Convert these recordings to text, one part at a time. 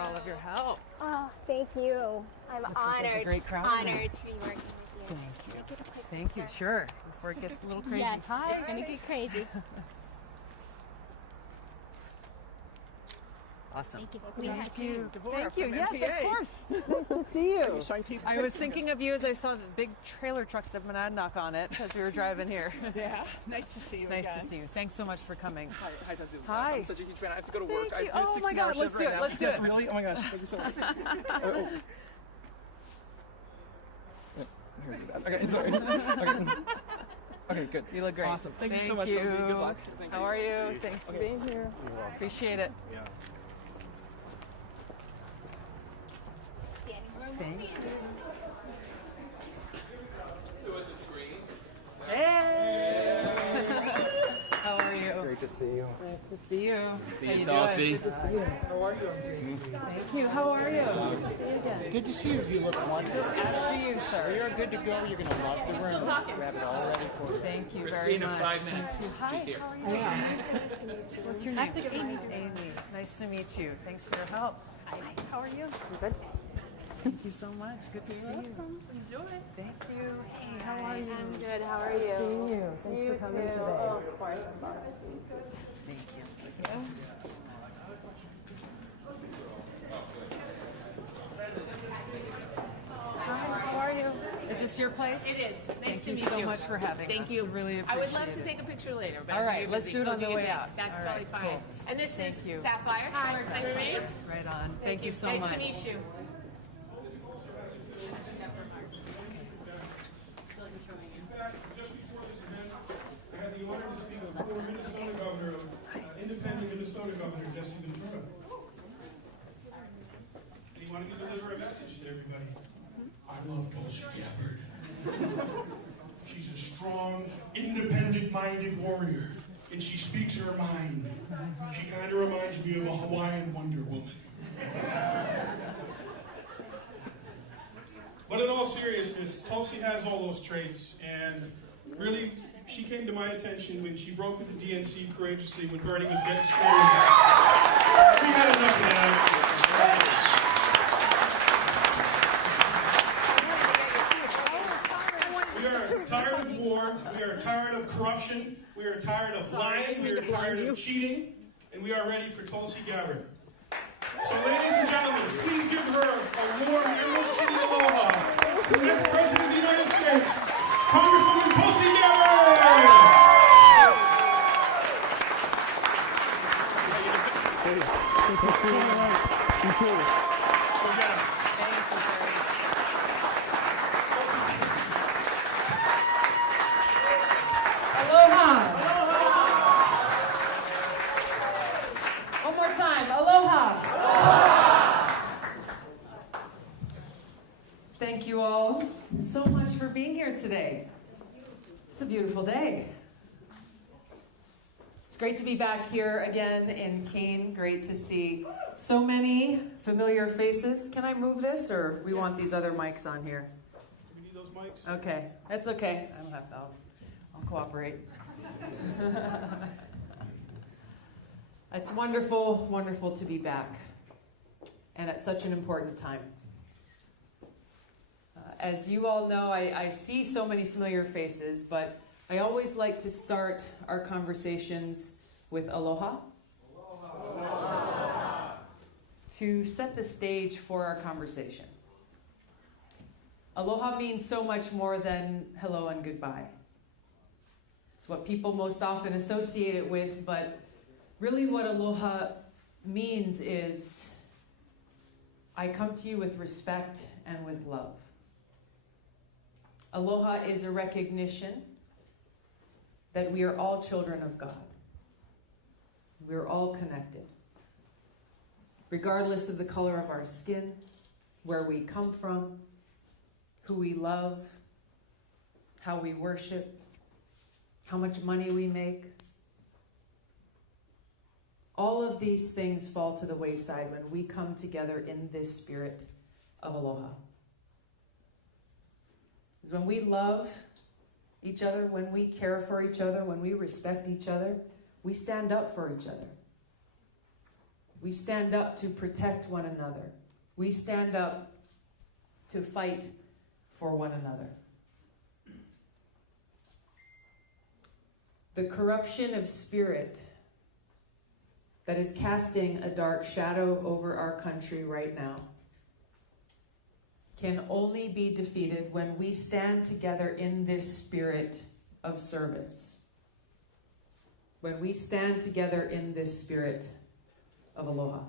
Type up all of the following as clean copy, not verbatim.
all of your help. Oh, thank you. I'm honored. Like a great crowd. Honored to be working with you. Thank you. Thank you. Sure. Before it gets a little crazy. Yes, Hi. it's gonna get crazy. Awesome. Thank you. Thank you. Devorah Thank you. from Yes, MPA. of course. Nice to see you. You sign people. I was thinking of you as I saw the big trailer trucks of Monadnock on it as we were driving here. Yeah, nice to see you Nice again. to see you. Thanks so much for coming. Hi, Tulsi. Hi. I'm such a huge fan. I have to go to work. Thank you. I have to do Oh a my 16-hour God, let's shift do right it. now. Let's do Yes, it. Really? Oh my gosh. Thank you so much. Okay, sorry. Okay, good. You look great. Awesome. Thank you so much, Tulsi. Good luck. Thank How you. are you? Thanks for being here. Appreciate it. Yeah. Thank you. Hey! How are you? Great to see you. Nice to see you. See How you, you Tulsi. doing? Good to see you. How are you? Thank you. How are you? Good to see you again. Good to see you. You look wonderful. As do you, sir. You're good to go. You're going to love the room. We have it all ready for you. Thank you very Christina, much. 5 minutes. Thank you. Hi, She's here. how are you? What's your name? Amy. Nice to meet you. Thanks for your help. Hi. How are you? I'm good. Thank you so much. Good to see you. Enjoy. Thank you. Hey, how are you? I'm good. How are you? Seeing you. Thanks for coming today. Oh, of course. Thank you. Hi, how are you? Is this your place? It is. Nice Thank to you meet so you. much for having us. Thank you. Really I appreciate would love to it. take a picture later. But All I'm right, very let's busy. do it on Go the do way that. out. That's All totally right, fine. cool. And this Thank is you. Sapphire. Hi. Nice to meet you. Right on. Thank you so nice much. to meet you. Just before this event, I had the honor to speak with former Minnesota Governor, independent Minnesota Governor Jesse Ventura. And he wanted me to deliver a message to everybody. I love Tulsi Gabbard. She's a strong, independent-minded warrior, and she speaks her mind. She kind of reminds me of a Hawaiian Wonder Woman. But in all seriousness, Tulsi has all those traits, and really, she came to my attention when she broke with the DNC courageously when Bernie was getting screwed. We had enough of that. We are tired of war, we are tired of corruption, we are tired of lying, we are tired of cheating, and we are ready for Tulsi Gabbard. So ladies and gentlemen, please give her a warm Emerald City aloha. The next President of the United States, Congresswoman Tulsi Gabbard! Aloha. One more time. Aloha. Thank you all so much for being here today. It's a beautiful day. It's great to be back here again in Keene. Great to see so many familiar faces. Can I move this, or we want these other mics on here? Do we need those mics? Okay, that's okay. I don't have to. I'll cooperate. It's wonderful, wonderful to be back, and at such an important time. As you all know, I see so many familiar faces, but I always like to start our conversations with aloha. Aloha. To set the stage for our conversation. Aloha means so much more than hello and goodbye. It's what people most often associate it with, but really what aloha means is I come to you with respect and with love. Aloha is a recognition that we are all children of God. We're all connected. Regardless of the color of our skin, where we come from, who we love, how we worship, how much money we make. All of these things fall to the wayside when we come together in this spirit of aloha. It's when we love each other, when we care for each other, when we respect each other, we stand up for each other. We stand up to protect one another. We stand up to fight for one another. The corruption of spirit that is casting a dark shadow over our country right now can only be defeated when we stand together in this spirit of service. When we stand together in this spirit of aloha.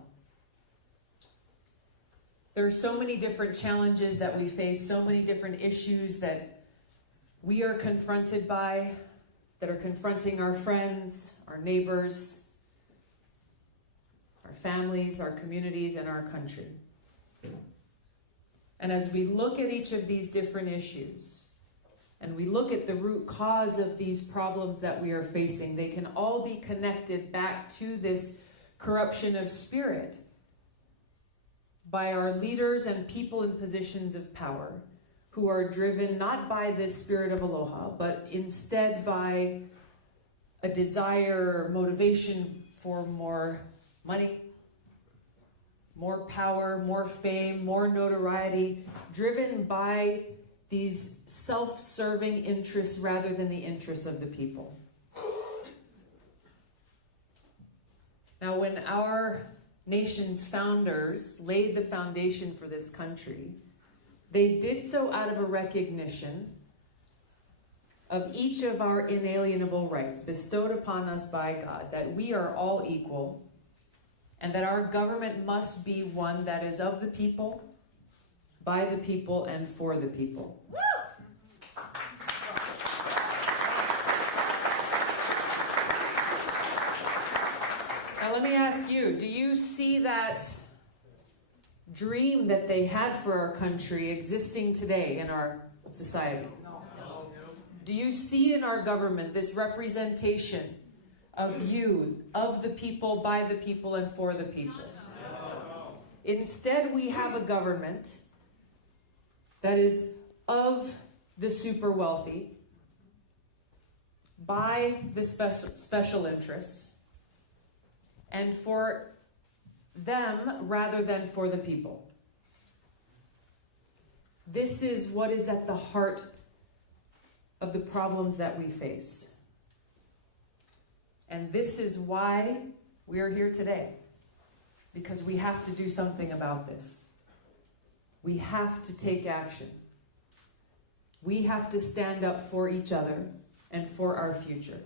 There are so many different challenges that we face, so many different issues that we are confronted by, that are confronting our friends, our neighbors, our families, our communities, and our country. And as we look at each of these different issues, and we look at the root cause of these problems that we are facing, they can all be connected back to this corruption of spirit by our leaders and people in positions of power who are driven not by this spirit of aloha, but instead by a desire or motivation for more money, more power, more fame, more notoriety, driven by these self-serving interests rather than the interests of the people. Now, when our nation's founders laid the foundation for this country, they did so out of a recognition of each of our inalienable rights bestowed upon us by God, that we are all equal, and that our government must be one that is of the people, by the people, and for the people. Now let me ask you, do you see that dream that they had for our country existing today in our society? No. Do you see in our government this representation of you, of the people, by the people, and for the people? No. Instead, we have a government that is of the super wealthy, by the special interests, and for them rather than for the people. This is what is at the heart of the problems that we face. And this is why we are here today. Because we have to do something about this. We have to take action. We have to stand up for each other and for our future.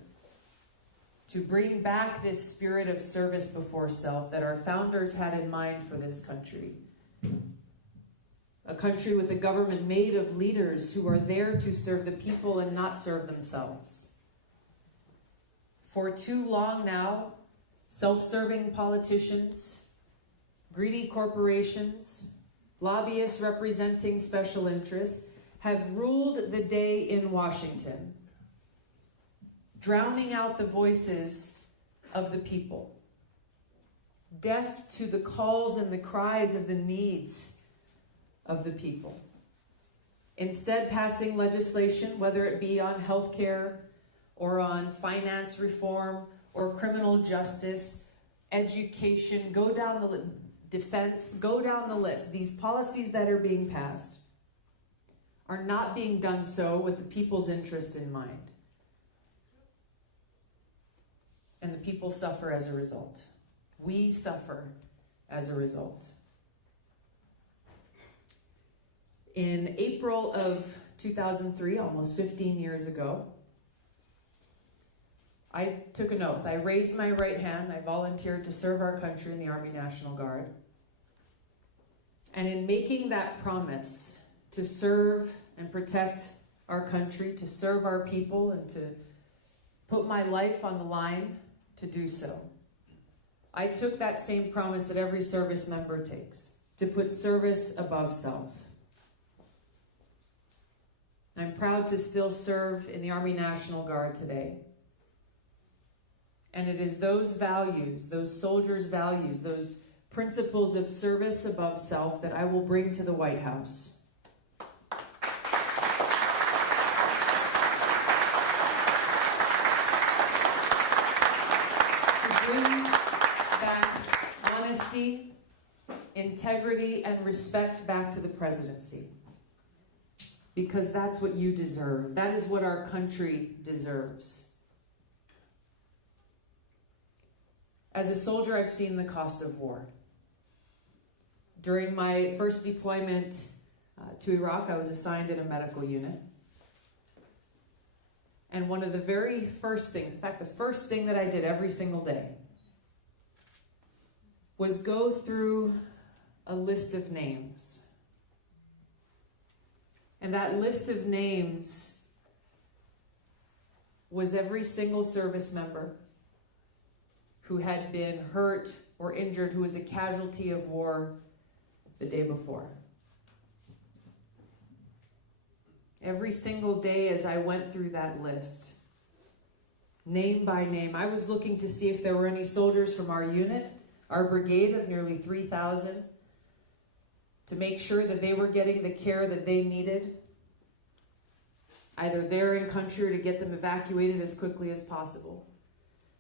To bring back this spirit of service before self that our founders had in mind for this country. A country with a government made of leaders who are there to serve the people and not serve themselves. For too long now, self-serving politicians, greedy corporations, lobbyists representing special interests have ruled the day in Washington, drowning out the voices of the people, deaf to the calls and the cries of the needs of the people. Instead, passing legislation, whether it be on health care or on finance reform or criminal justice, education, go down the defense, go down the list. These policies that are being passed are not being done so with the people's interest in mind. And the people suffer as a result. We suffer as a result. In April of 2003, almost 15 years ago, I took an oath. I raised my right hand. I volunteered to serve our country in the Army National Guard. And in making that promise to serve and protect our country, to serve our people, and to put my life on the line to do so, I took that same promise that every service member takes, to put service above self. I'm proud to still serve in the Army National Guard today. And it is those values, those soldiers' values, those principles of service above self that I will bring to the White House. To bring back integrity, and respect back to the presidency. Because that's what you deserve. That is what our country deserves. As a soldier, I've seen the cost of war. During my first deployment to Iraq, I was assigned in a medical unit. And one of the very first things, in fact, the first thing that I did every single day was go through a list of names. And that list of names was every single service member who had been hurt or injured, who was a casualty of war the day before. Every single day as I went through that list, name by name, I was looking to see if there were any soldiers from our unit, our brigade of nearly 3,000, to make sure that they were getting the care that they needed, either there in country or to get them evacuated as quickly as possible.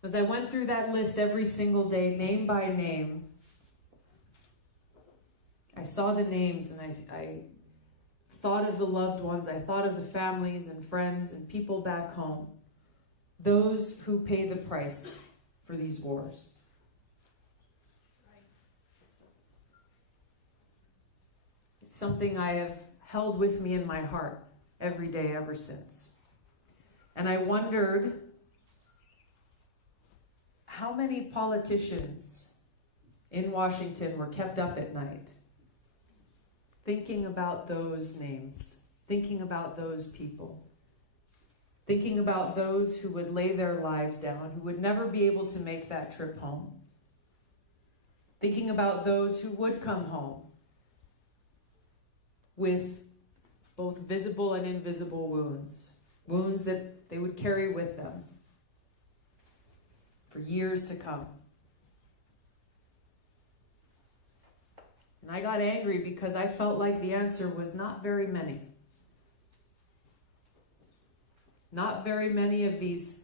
As I went through that list every single day, name by name, I saw the names and I thought of the loved ones, I thought of the families and friends and people back home, those who pay the price for these wars. It's something I have held with me in my heart every day ever since. And I wondered how many politicians in Washington were kept up at night thinking about those names, thinking about those people, thinking about those who would lay their lives down, who would never be able to make that trip home, thinking about those who would come home with both visible and invisible wounds, wounds that they would carry with them for years to come. And I got angry because I felt like the answer was not very many. Not very many of these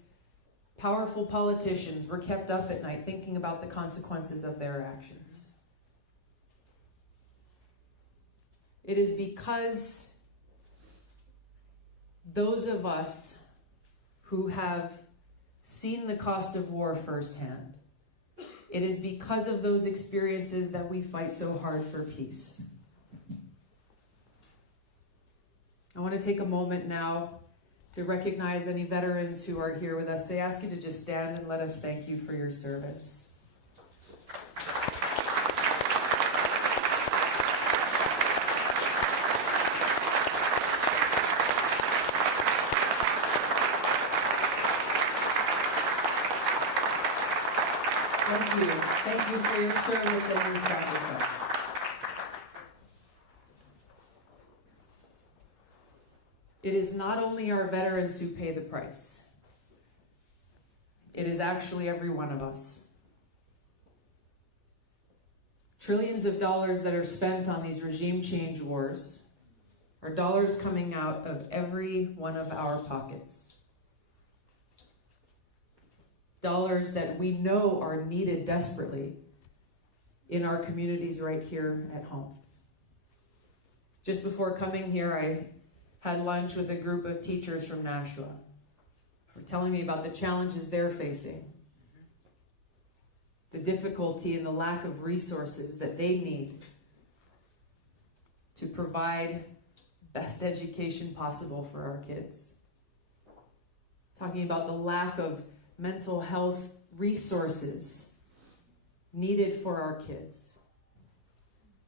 powerful politicians were kept up at night thinking about the consequences of their actions. It is because those of us who have seen the cost of war firsthand, it is because of those experiences that we fight so hard for peace. I want to take a moment now to recognize any veterans who are here with us. I ask you to just stand and let us thank you for your service. Thank you. Thank you for your service and your sacrifice. It is not only our veterans who pay the price. It is actually every one of us. Trillions of dollars that are spent on these regime change wars are dollars coming out of every one of our pockets. Dollars that we know are needed desperately in our communities right here at home. Just before coming here, I had lunch with a group of teachers from Nashua. They were telling me about the challenges they're facing, the difficulty and the lack of resources that they need to provide best education possible for our kids. Talking about the lack of mental health resources needed for our kids.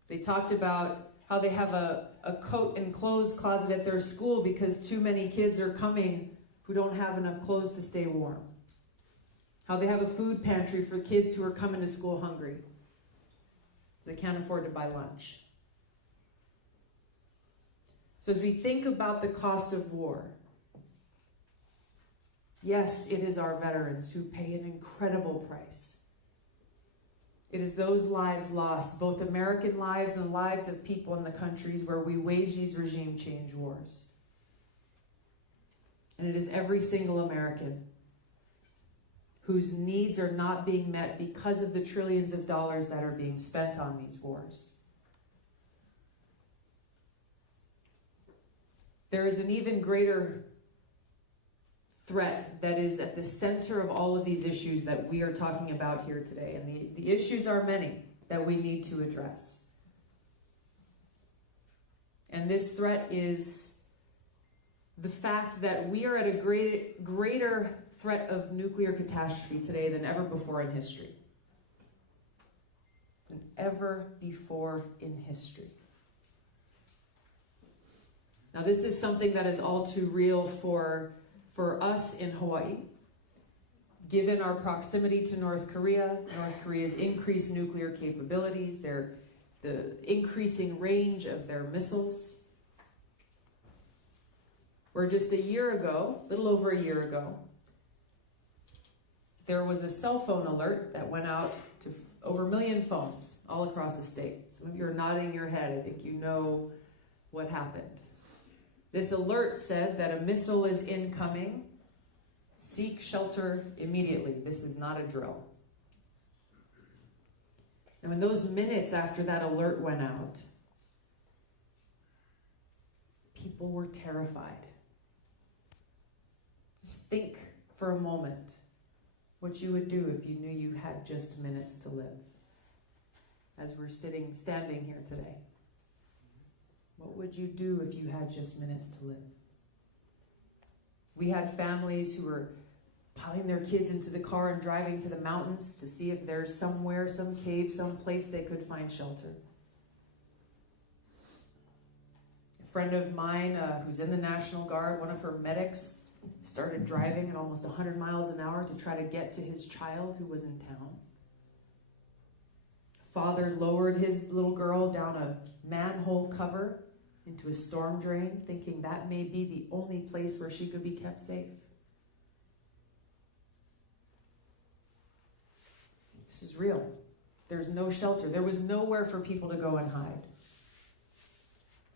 They talked about how they have a coat and clothes closet at their school because too many kids are coming who don't have enough clothes to stay warm. How they have a food pantry for kids who are coming to school hungry because they can't afford to buy lunch. So as we think about the cost of war, yes, it is our veterans who pay an incredible price. It is those lives lost, both American lives and the lives of people in the countries where we wage these regime change wars. And it is every single American whose needs are not being met because of the trillions of dollars that are being spent on these wars. there is an even greater threat that is at the center of all of these issues that we are talking about here today. And the issues are many that we need to address. And this threat is the fact that we are at a greater threat of nuclear catastrophe today than ever before in history. Than ever before in history. Now, this is something that is all too real for us in Hawaii. Given our proximity to North Korea's increased nuclear capabilities, the increasing range of their missiles. Where just a year ago, a little over a year ago, there was a cell phone alert that went out to over 1 million phones all across the state. Some of you are nodding your head. I think you know what happened. This alert said that a missile is incoming. Seek shelter immediately. This is not a drill. And in those minutes after that alert went out, people were terrified. Just think for a moment what you would do if you knew you had just minutes to live. As we're standing here today. What would you do if you had just minutes to live? We had families who were piling their kids into the car and driving to the mountains to see if there's somewhere, some cave, some place they could find shelter. A friend of mine who's in the National Guard, one of her medics, started driving at almost 100 miles an hour to try to get to his child who was in town. Father lowered his little girl down a manhole cover into a storm drain, thinking that may be the only place where she could be kept safe. This is real. There's no shelter. There was nowhere for people to go and hide.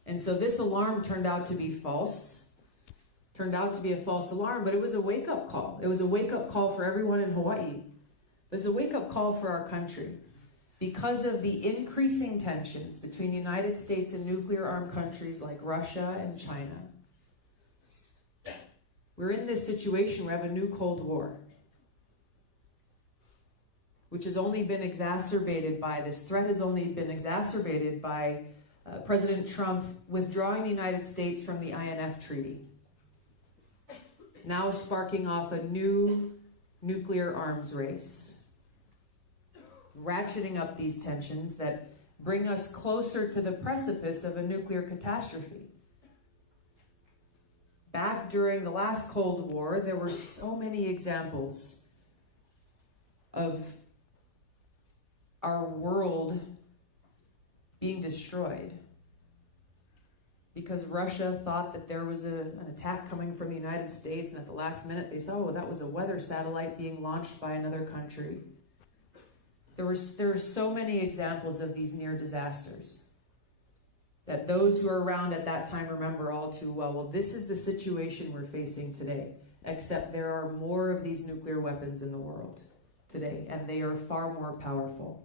And so this alarm turned out to be false. Turned out to be a false alarm, but it was a wake-up call. It was a wake-up call for everyone in Hawaii. It was a wake-up call for our country. Because of the increasing tensions between the United States and nuclear-armed countries like Russia and China, we're in this situation where we have a new Cold War, which has only been exacerbated by, this threat has only been exacerbated by President Trump withdrawing the United States from the INF Treaty, now sparking off a new nuclear arms race, ratcheting up these tensions that bring us closer to the precipice of a nuclear catastrophe. Back during the last Cold War, there were so many examples of our world being destroyed because Russia thought that there was an attack coming from the United States, and at the last minute they saw, oh, that was a weather satellite being launched by another country. There are so many examples of these near disasters that those who are around at that time remember all too well. Well, this is the situation we're facing today, except there are more of these nuclear weapons in the world today, and they are far more powerful.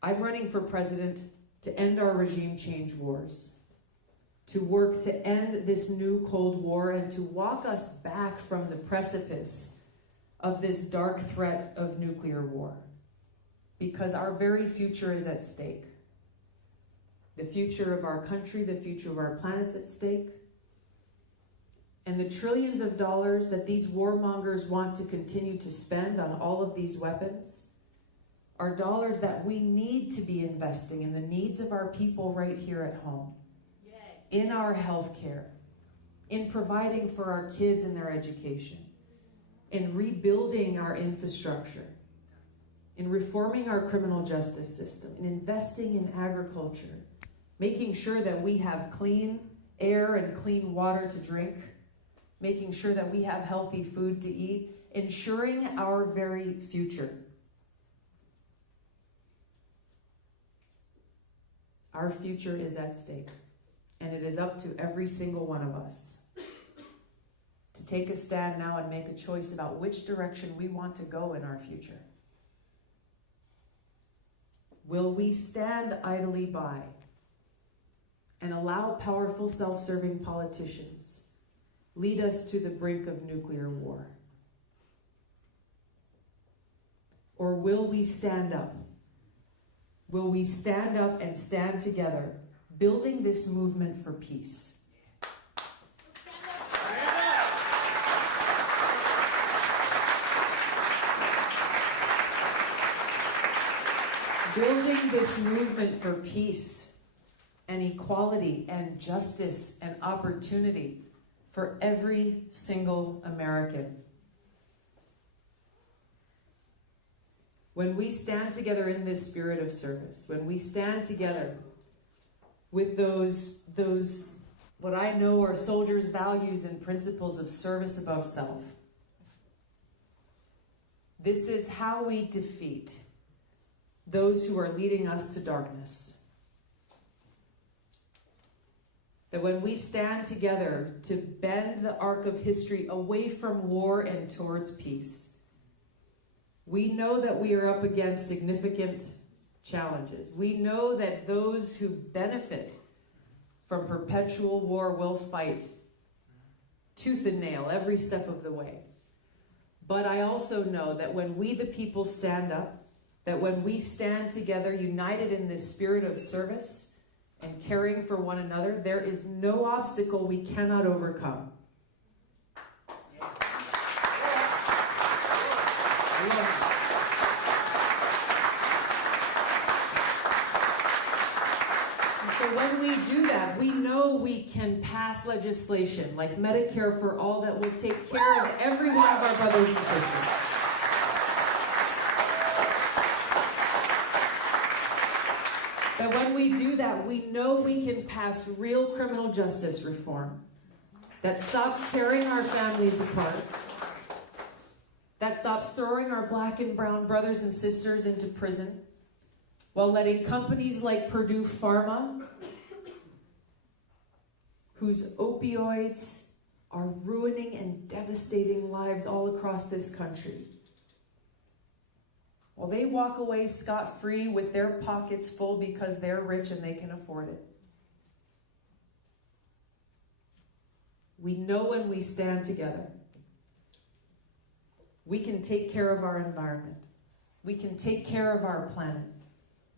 I'm running for president to end our regime change wars, to work to end this new Cold War, and to walk us back from the precipice of this dark threat of nuclear war. Because our very future is at stake. The future of our country, the future of our planet's at stake. And the trillions of dollars that these warmongers want to continue to spend on all of these weapons are dollars that we need to be investing in the needs of our people right here at home. In our health care, in providing for our kids and their education, in rebuilding our infrastructure, in reforming our criminal justice system, in investing in agriculture, making sure that we have clean air and clean water to drink, making sure that we have healthy food to eat, ensuring our very future. Our future is at stake. And it is up to every single one of us to take a stand now and make a choice about which direction we want to go in our future. Will we stand idly by and allow powerful self-serving politicians lead us to the brink of nuclear war? Or will we stand up? Will we stand up and stand together, building this movement for peace? Building this movement for peace and equality and justice and opportunity for every single American. When we stand together in this spirit of service, when we stand together with those what I know are soldiers' values and principles of service above self, this is how we defeat those who are leading us to darkness. That when we stand together to bend the arc of history away from war and towards peace, we know that we are up against significant challenges. We know that those who benefit from perpetual war will fight tooth and nail every step of the way. But I also know that when we the people stand up, that when we stand together united in this spirit of service and caring for one another, there is no obstacle we cannot overcome. So when we do that, we know we can pass legislation like Medicare for All that will take care of every one of our brothers and sisters. That when we do that, we know we can pass real criminal justice reform that stops tearing our families apart, that stops throwing our black and brown brothers and sisters into prison, while letting companies like Purdue Pharma, whose opioids are ruining and devastating lives all across this country, well, they walk away scot-free with their pockets full because they're rich and they can afford it. We know when we stand together, we can take care of our environment. We can take care of our planet.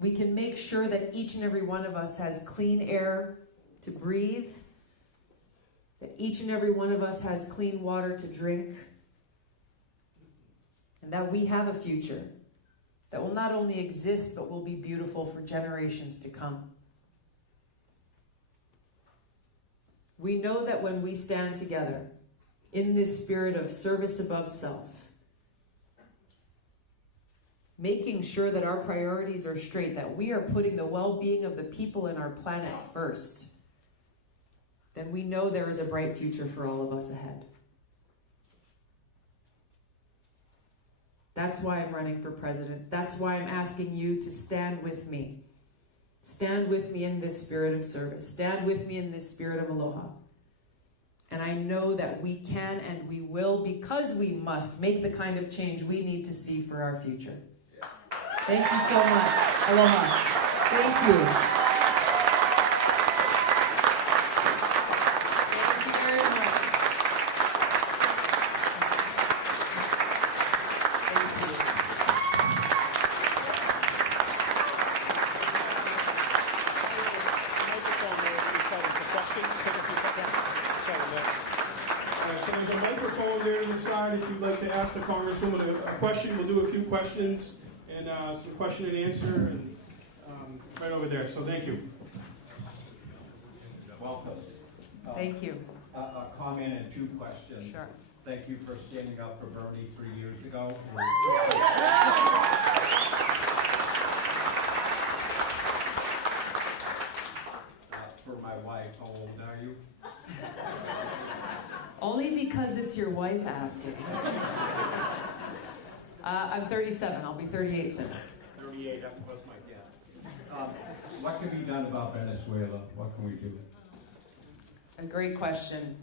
We can make sure that each and every one of us has clean air to breathe, that each and every one of us has clean water to drink, and that we have a future that will not only exist, but will be beautiful for generations to come. We know that when we stand together in this spirit of service above self, making sure that our priorities are straight, that we are putting the well-being of the people in our planet first, then we know there is a bright future for all of us ahead. That's why I'm running for president. That's why I'm asking you to stand with me. Stand with me in this spirit of service. Stand with me in this spirit of aloha. And I know that we can and we will, because we must, make the kind of change we need to see for our future. Thank you so much. Aloha. Thank you. Thank you very much. So there's a microphone there to the side if you'd like to ask the Congresswoman a question. We'll do a few questions and some question and answer, and right over there. So thank you. Welcome. Thank you. A comment and two questions. Sure. Thank you for standing up for Bernie 3 years ago. For my wife, how old are you? Only because it's your wife asking. I'm 37. I'll be 38 soon. 38, that was my guess. What can be done about Venezuela? What can we do? A great question.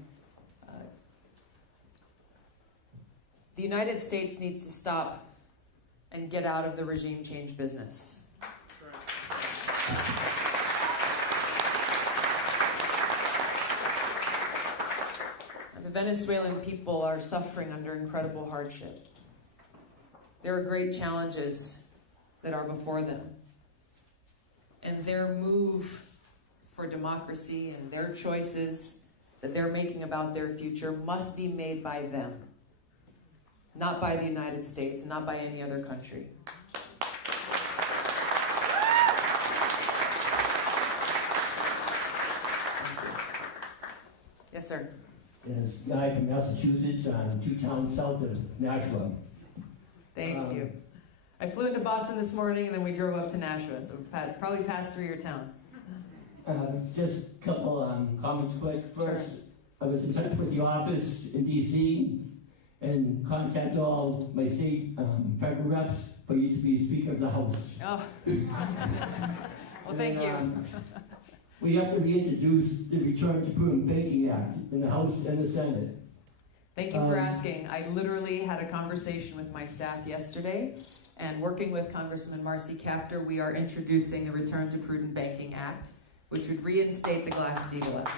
The United States needs to stop and get out of the regime change business. The Venezuelan people are suffering under incredible hardship. There are great challenges that are before them. And their move for democracy and their choices that they're making about their future must be made by them, not by the United States, not by any other country. Yes, sir. There's a guy from Massachusetts, 2 towns south of Nashua. Thank you. I flew into Boston this morning and then we drove up to Nashua, so probably passed through your town. Just a couple comments quick. First, Sure. I was in touch with the office in D.C. and contacted all my state federal reps for you to be Speaker of the House. Oh. Well, thank you. We have to reintroduce the Return to Prudent Banking Act in the House and the Senate. Thank you for asking. I literally had a conversation with my staff yesterday, and working with Congressman Marcy Kaptur, we are introducing the Return to Prudent Banking Act, which would reinstate the Glass-Steagall Act.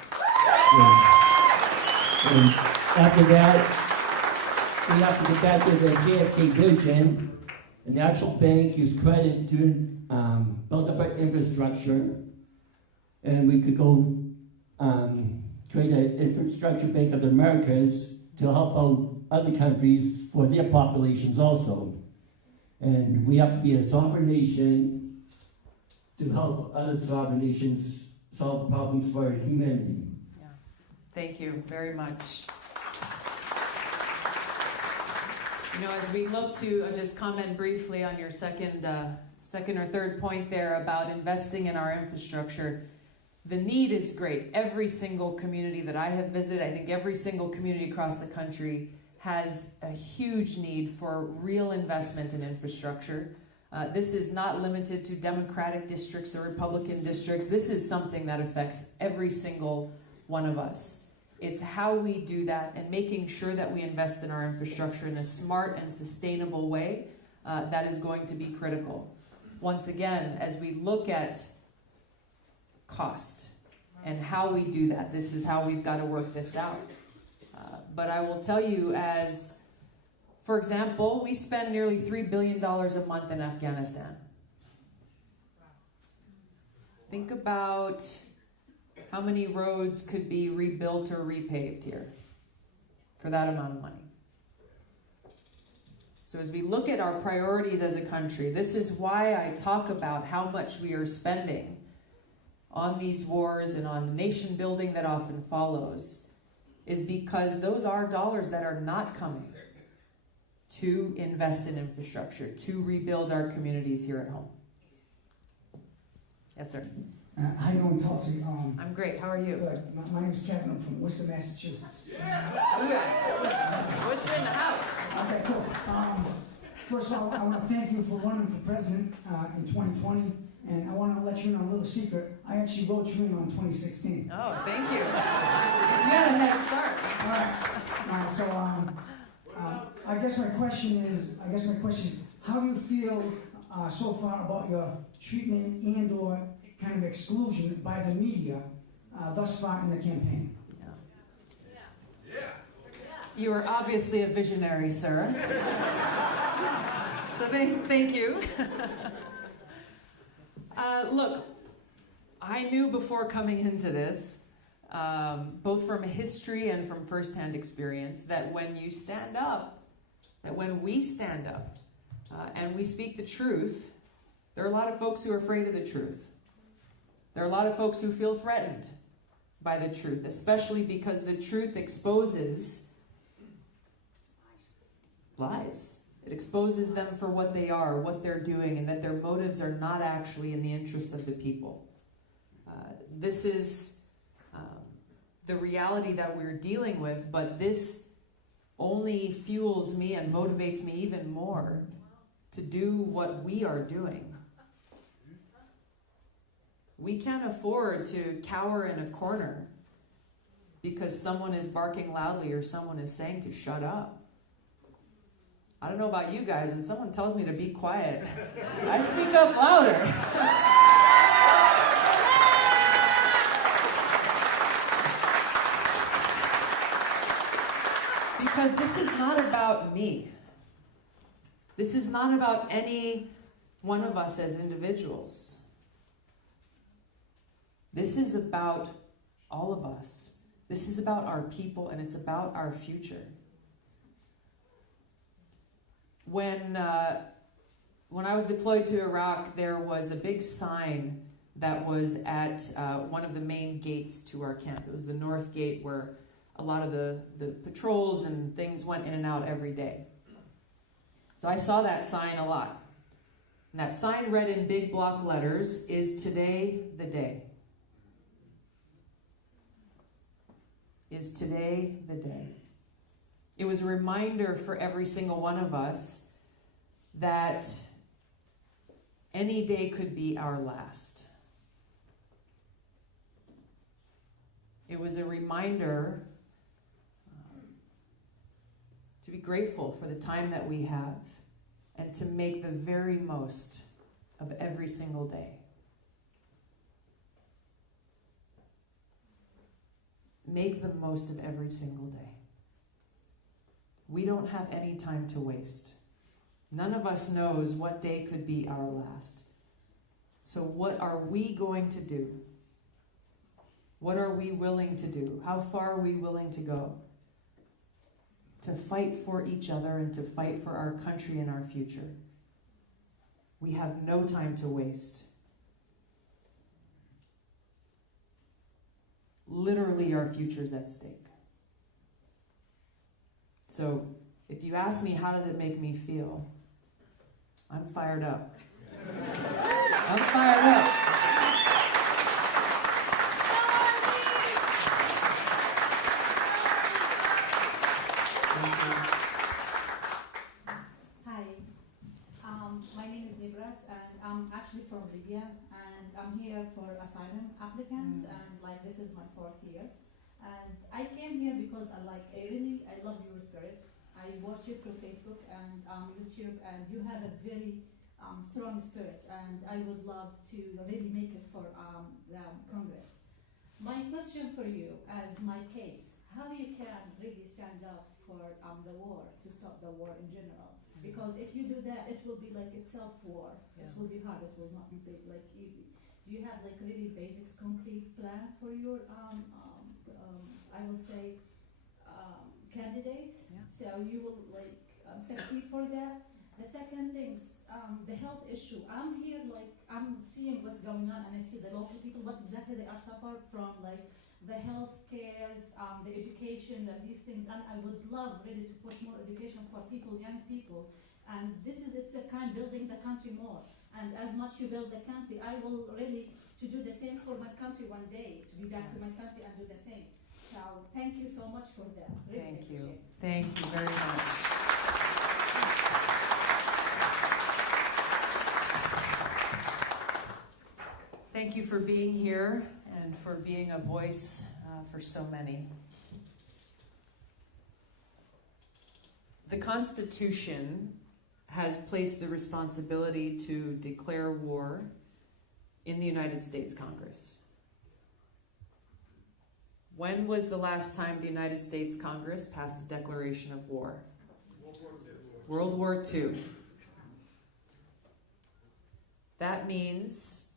And after that, we have to get back to the JFK vision. The National Bank used credit to build up our infrastructure, and we could go create an infrastructure bank of the Americas to help out other countries for their populations also. And we have to be a sovereign nation to help other sovereign nations solve problems for humanity. Yeah. Thank you very much. You know, as we look to, I'll just comment briefly on your second or third point there about investing in our infrastructure. The need is great. Every single community that I have visited, I think every single community across the country has a huge need for real investment in infrastructure. This is not limited to Democratic districts or Republican districts. This is something that affects every single one of us. It's how we do that and making sure that we invest in our infrastructure in a smart and sustainable way that is going to be critical. Once again, as we look at cost and how we do that, this is how we've got to work this out. But I will tell you, as, for example, we spend nearly $3 billion a month in Afghanistan. Think about how many roads could be rebuilt or repaved here for that amount of money. So as we look at our priorities as a country, this is why I talk about how much we are spending on these wars and on the nation building that often follows, is because those are dollars that are not coming to invest in infrastructure, to rebuild our communities here at home. Yes, sir. How you doing, Tulsi? I'm great. How are you? Good. My name is Kevin. I'm from Worcester, Massachusetts. Worcester in the house. Okay, cool. First of all, I want to thank you for running for president in 2020, and I want to let you know a little secret. I actually wrote you in on 2016. Oh, thank you. You had a head start. All right. So I guess my question is, how do you feel so far about your treatment and/or kind of exclusion by the media thus far in the campaign? You are obviously a visionary, sir. So thank you. Look, I knew before coming into this, both from history and from firsthand experience, that when you stand up, that when we stand up and we speak the truth, there are a lot of folks who are afraid of the truth. There are a lot of folks who feel threatened by the truth, especially because the truth exposes lies. It exposes them for what they are, what they're doing, and that their motives are not actually in the interest of the people. This is the reality that we're dealing with, but this only fuels me and motivates me even more to do what we are doing. We can't afford to cower in a corner because someone is barking loudly or someone is saying to shut up. I don't know about you guys, when someone tells me to be quiet, I speak up louder. Because this is not about me. This is not about any one of us as individuals. This is about all of us. This is about our people, and it's about our future. When I was deployed to Iraq, there was a big sign that was at one of the main gates to our camp. It was the north gate where a lot of the patrols and things went in and out every day. So I saw that sign a lot. And that sign read in big block letters, "Is today the day?" Is today the day? It was a reminder for every single one of us that any day could be our last. It was a reminder to be grateful for the time that we have and to make the very most of every single day. Make the most of every single day. We don't have any time to waste. None of us knows what day could be our last. So what are we going to do? What are we willing to do? How far are we willing to go? To fight for each other and to fight for our country and our future. We have no time to waste. Literally, our future's at stake. So, if you ask me, how does it make me feel? I'm fired up. I'm fired up. Hi, my name is Nibras, and I'm actually from Libya, and I'm here for asylum applicants, and like this is my 4th year. And I came here because I love your spirits. I watch you through Facebook and YouTube, and you have a very strong spirit, and I would love to really make it for the Congress. My question for you, as my case, how you can really stand up for the war, to stop the war in general? Because if you do that, it will be like itself war. Yeah. It will be hard. It will not be like easy. Do you have like really basics, concrete plan for your I will say candidates? Yeah. So you will like succeed for that. The second thing is the health issue. I'm here like I'm seeing what's going on, and I see the local people what exactly they are suffering from, like the health cares, the education, and these things. And I would love really to push more education for people, young people. And it's a kind building the country more. And as much you build the country, I will really to do the same for my country one day, to be back to my country and do the same. So thank you so much for that. Really Thank you. appreciate it. Thank you very much. Thank you for being here and for being a voice for so many. The Constitution has placed the responsibility to declare war in the United States Congress. When was the last time the United States Congress passed a declaration of war? World War II. That means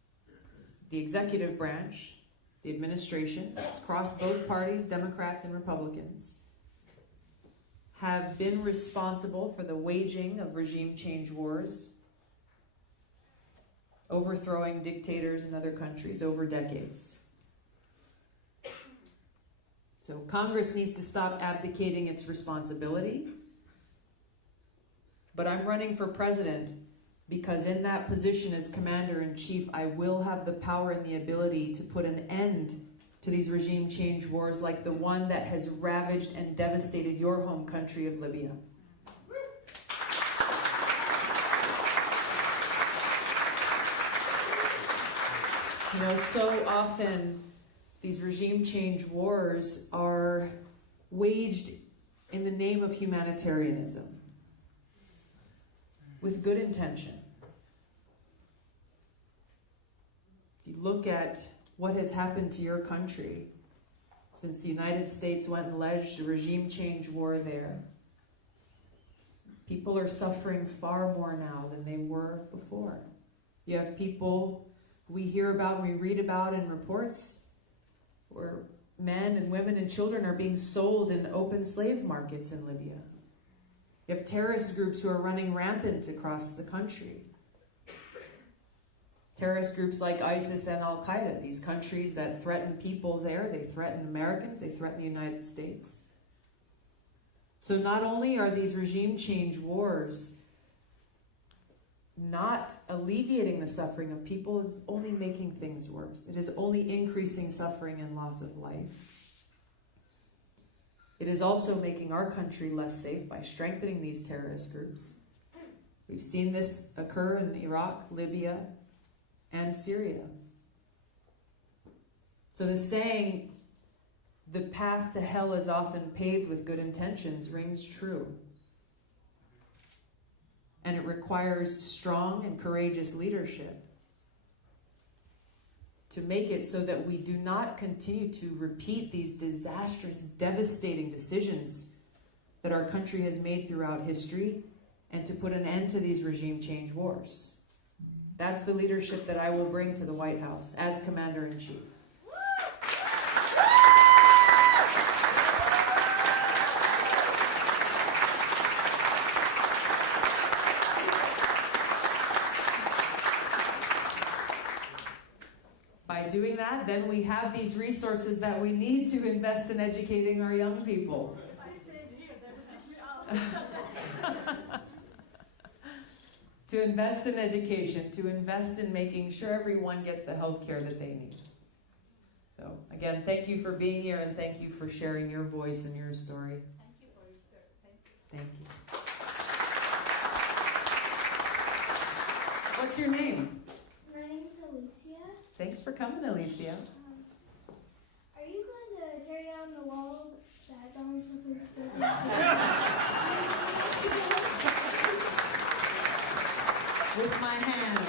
the executive branch, the administration, it's crossed both parties, Democrats and Republicans, have been responsible for the waging of regime change wars, overthrowing dictators in other countries over decades. So Congress needs to stop abdicating its responsibility. But I'm running for president because in that position as commander-in-chief, I will have the power and the ability to put an end to these regime change wars like the one that has ravaged and devastated your home country of Libya. You know, so often these regime change wars are waged in the name of humanitarianism with good intention. If you look at what has happened to your country since the United States went and lodged a regime change war there, People are suffering far more now than they were before. You have people we hear about, we read about in reports where men and women and children are being sold in open slave markets in Libya. You have terrorist groups who are running rampant across the country. Terrorist groups like ISIS and Al-Qaeda, these countries that threaten people there, they threaten Americans, they threaten the United States. So not only are these regime change wars not alleviating the suffering of people, it's only making things worse. It is only increasing suffering and loss of life. It is also making our country less safe by strengthening these terrorist groups. We've seen this occur in Iraq, Libya, and Syria. So the saying, the path to hell is often paved with good intentions, rings true. And it requires strong and courageous leadership to make it so that we do not continue to repeat these disastrous, devastating decisions that our country has made throughout history, and to put an end to these regime change wars. That's the leadership that I will bring to the White House as Commander-in-Chief. By doing that, then we have these resources that we need to invest in educating our young people. To invest in education, to invest in making sure everyone gets the health care that they need. So, again, thank you for being here, and thank you for sharing your voice and your story. Thank you for your story. Thank you. What's your name? My name's Alicia. Thanks for coming, Alicia. Are you going to tear down the wall that Donald Trump is building? With my hands.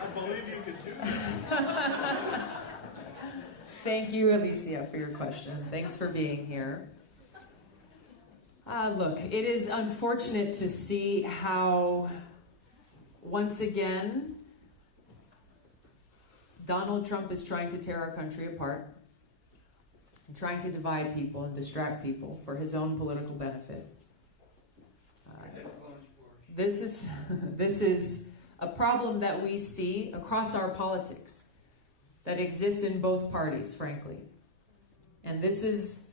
I believe you could do that. Thank you, Alicia, for your question. Thanks for being here. Look, it is unfortunate to see how, once again, Donald Trump is trying to tear our country apart, and trying to divide people and distract people for his own political benefit. This is a problem that we see across our politics that exists in both parties, frankly. And this is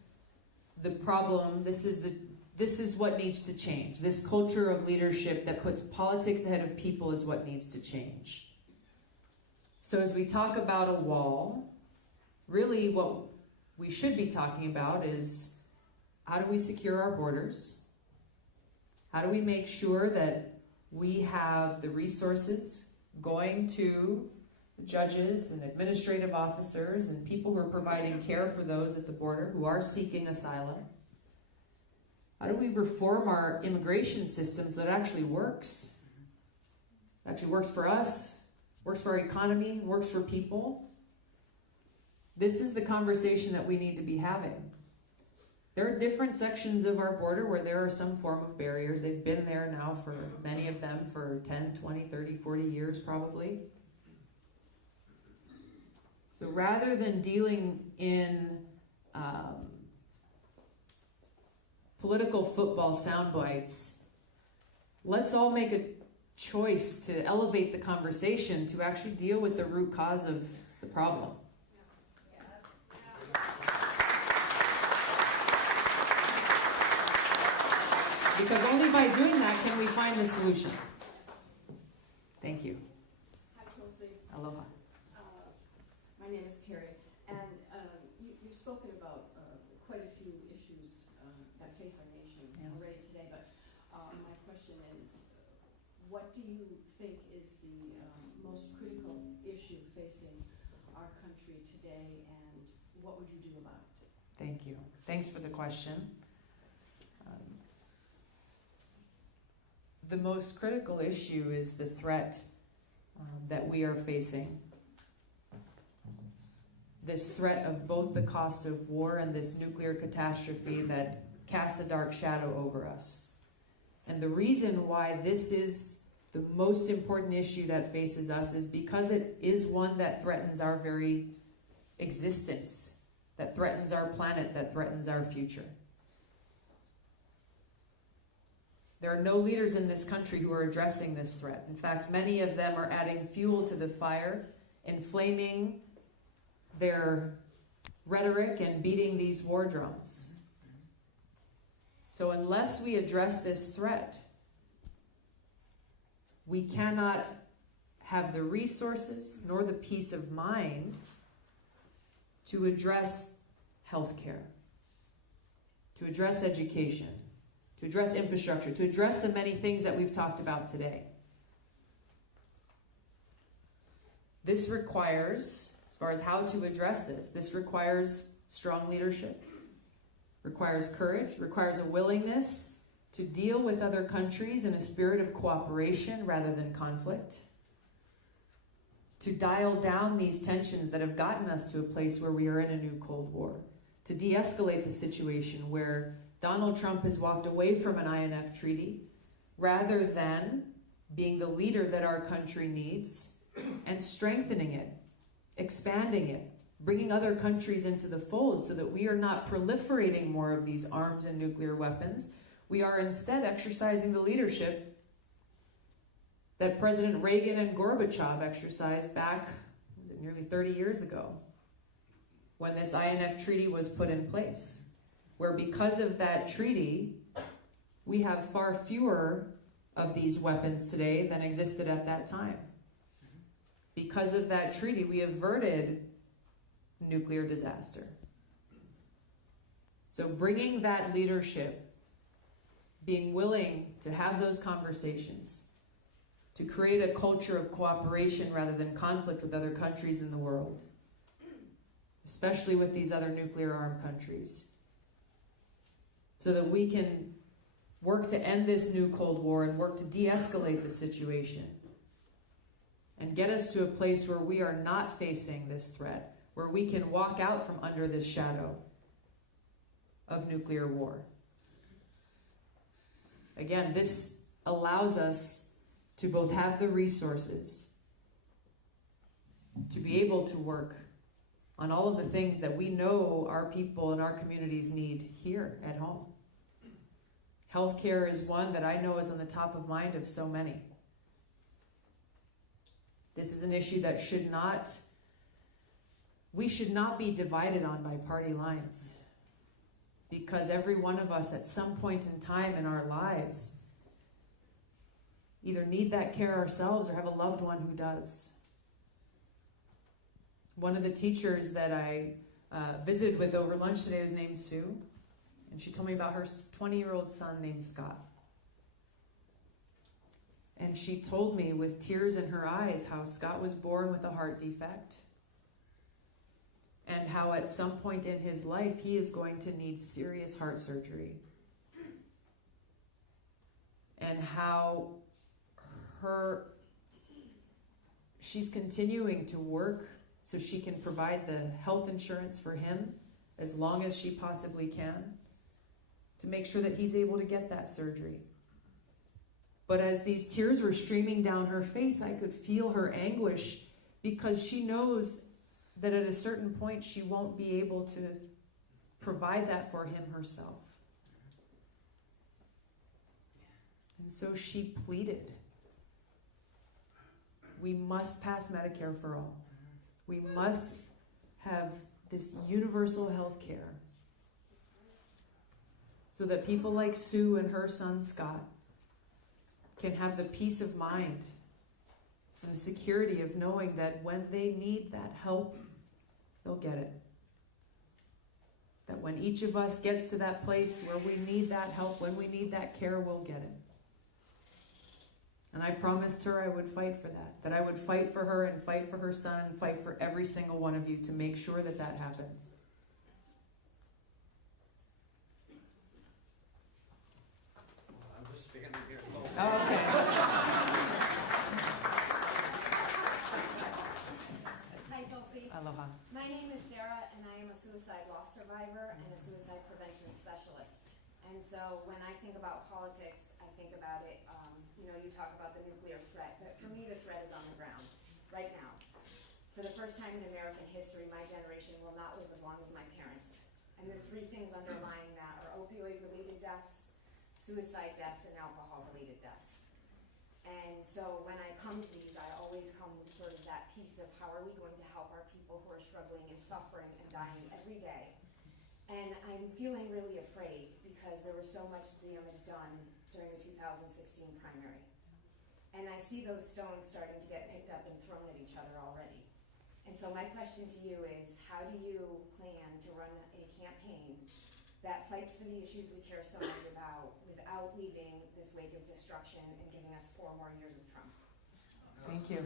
the problem, this is what needs to change. This culture of leadership that puts politics ahead of people is what needs to change. So as we talk about a wall, really what we should be talking about is, how do we secure our borders? How do we make sure that we have the resources going to the judges and administrative officers and people who are providing care for those at the border who are seeking asylum? How do we reform our immigration system so that it actually works? It actually works for us, works for our economy, works for people. This is the conversation that we need to be having. There are different sections of our border where there are some form of barriers. They've been there now for many of them for 10, 20, 30, 40 years probably. So rather than dealing in political football sound bites, let's all make a choice to elevate the conversation to actually deal with the root cause of the problem. Because only by doing that can we find the solution. Thank you. Hi, Tulsi. Aloha. My name is Terry, and you've spoken about quite a few issues that face our nation already today, but my question is, what do you think is the most critical issue facing our country today, and what would you do about it? Thank you. Thanks for the question. The most critical issue is the threat that we are facing. This threat of both the cost of war and this nuclear catastrophe that casts a dark shadow over us. And the reason why this is the most important issue that faces us is because it is one that threatens our very existence, that threatens our planet, that threatens our future. There are no leaders in this country who are addressing this threat. In fact, many of them are adding fuel to the fire, inflaming their rhetoric and beating these war drums. So unless we address this threat, we cannot have the resources nor the peace of mind to address healthcare, to address education, to address infrastructure, to address the many things that we've talked about today. This requires, as far as how to address this requires strong leadership, requires courage, requires a willingness to deal with other countries in a spirit of cooperation rather than conflict, to dial down these tensions that have gotten us to a place where we are in a new Cold War, to de-escalate the situation where Donald Trump has walked away from an INF treaty rather than being the leader that our country needs and strengthening it, expanding it, bringing other countries into the fold so that we are not proliferating more of these arms and nuclear weapons. We are instead exercising the leadership that President Reagan and Gorbachev exercised back nearly 30 years ago when this INF treaty was put in place, where because of that treaty, we have far fewer of these weapons today than existed at that time. Because of that treaty, we averted nuclear disaster. So bringing that leadership, being willing to have those conversations, to create a culture of cooperation rather than conflict with other countries in the world, especially with these other nuclear-armed countries, so that we can work to end this new Cold War and work to de-escalate the situation and get us to a place where we are not facing this threat, where we can walk out from under this shadow of nuclear war. Again, this allows us to both have the resources to be able to work on all of the things that we know our people and our communities need here at home. Healthcare is one that I know is on the top of mind of so many. This is an issue that we should not be divided on by party lines, because every one of us at some point in time in our lives either need that care ourselves or have a loved one who does. One of the teachers that I visited with over lunch today was named Sue, and she told me about her 20-year-old son named Scott. And she told me with tears in her eyes how Scott was born with a heart defect, and how at some point in his life he is going to need serious heart surgery. And how she's continuing to work so she can provide the health insurance for him as long as she possibly can to make sure that he's able to get that surgery. But as these tears were streaming down her face, I could feel her anguish, because she knows that at a certain point she won't be able to provide that for him herself. And so she pleaded, we must pass Medicare for all. We must have this universal health care so that people like Sue and her son Scott can have the peace of mind and the security of knowing that when they need that help, they'll get it. That when each of us gets to that place where we need that help, when we need that care, we'll get it. And I promised her I would fight for that I would fight for her and fight for her son and fight for every single one of you to make sure that that happens. I'm just standing here. Okay. Hi, Tulsi. Aloha. My name is Sarah, and I am a suicide loss survivor and a suicide prevention specialist. And so when I think about politics, I think about it, you talk about the nuclear threat, but for me the threat is on the ground, right now. For the first time in American history, my generation will not live as long as my parents. And the three things underlying that are opioid-related deaths, suicide deaths, and alcohol-related deaths. And so when I come to these, I always come with sort of that piece of how are we going to help our people who are struggling and suffering and dying every day. And I'm feeling really afraid because there was so much damage done during the 2016 primary. And I see those stones starting to get picked up and thrown at each other already. And so my question to you is, how do you plan to run a campaign that fights for the issues we care so much about without leaving this wake of destruction and giving us 4 more years of Trump? Thank you.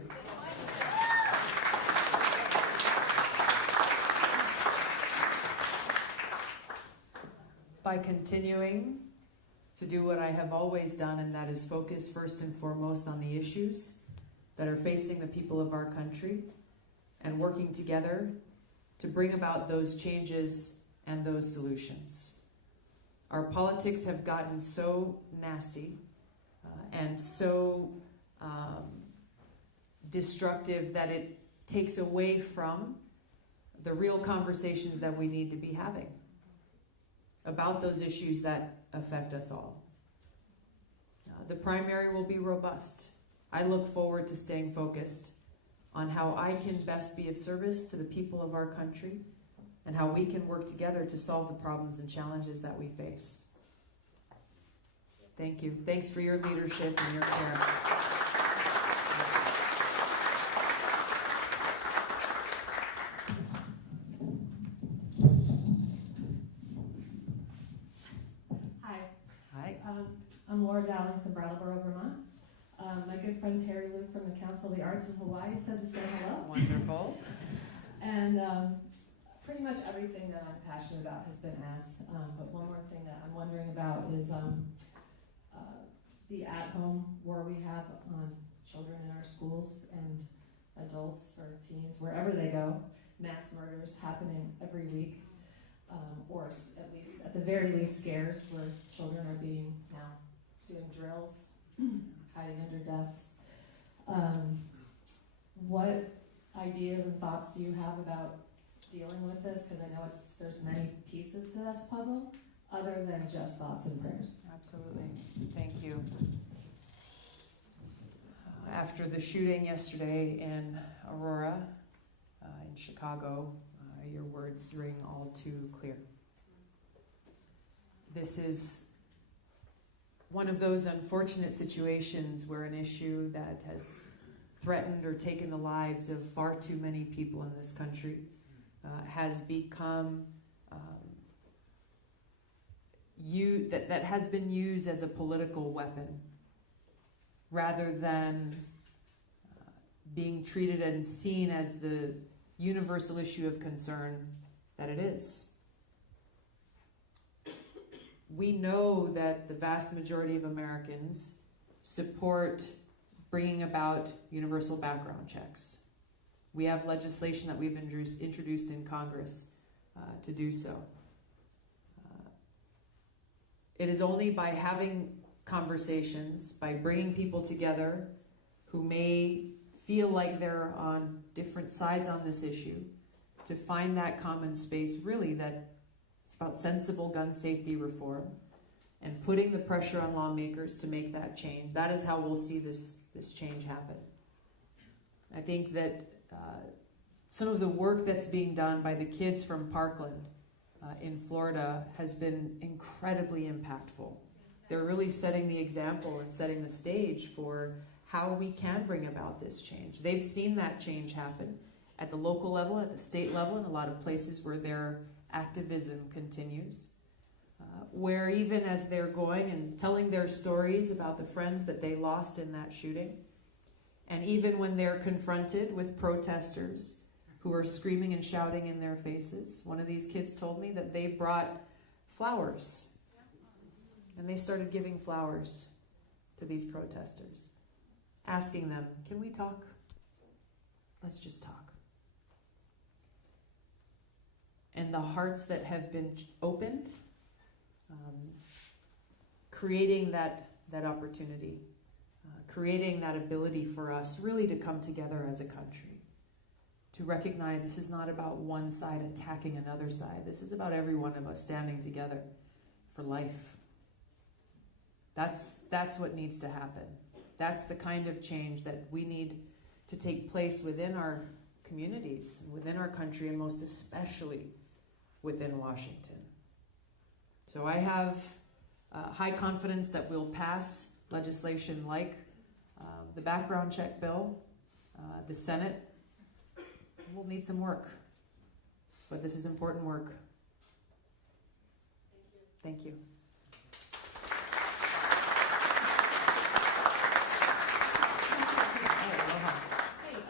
By continuing to do what I have always done, and that is focus first and foremost on the issues that are facing the people of our country, and working together to bring about those changes and those solutions. Our politics have gotten so nasty and so destructive that it takes away from the real conversations that we need to be having about those issues that affect us all. The primary will be robust. I look forward to staying focused on how I can best be of service to the people of our country and how we can work together to solve the problems and challenges that we face. Thank you. Thanks for your leadership and your care. Hi. Hi. I'm Laura Dowling from Brattleboro, Vermont. My good friend Terry Lou from the Council of the Arts in Hawaii said to say hello. Wonderful. And pretty much everything that I'm passionate about has been asked, but one more thing that I'm wondering about is the at-home war we have on children in our schools and adults or teens, wherever they go. Mass murders happening every week, or at least, at the very least, scares where children are being now doing drills, hiding under desks. What ideas and thoughts do you have about dealing with this? Because I know there's many pieces to this puzzle, other than just thoughts and prayers. Absolutely. Thank you. After the shooting yesterday in Aurora, in Chicago, your words ring all too clear. This is one of those unfortunate situations where an issue that has threatened or taken the lives of far too many people in this country has become that has been used as a political weapon rather than being treated and seen as the universal issue of concern that it is. We know that the vast majority of Americans support bringing about universal background checks. We have legislation that we've introduced in Congress to do so. It is only by having conversations, by bringing people together who may feel like they're on different sides on this issue, to find that common space, really, that it's about sensible gun safety reform and putting the pressure on lawmakers to make that change. That is how we'll see this change happen. I think that some of the work that's being done by the kids from Parkland in Florida has been incredibly impactful. They're really setting the example and setting the stage for how we can bring about this change. They've seen that change happen at the local level, at the state level, in a lot of places where their activism continues. Where even as they're going and telling their stories about the friends that they lost in that shooting, and even when they're confronted with protesters who are screaming and shouting in their faces, one of these kids told me that they brought flowers, and they started giving flowers to these protesters, asking them, can we talk? Let's just talk. And the hearts that have been opened creating that opportunity, creating that ability for us really to come together as a country, to recognize this is not about one side attacking another side. This is about every one of us standing together for life. That's what needs to happen. That's the kind of change that we need to take place within our communities, within our country, and most especially within Washington. So I have high confidence that we'll pass legislation like the background check bill, the Senate. We'll need some work, but this is important work. Thank you.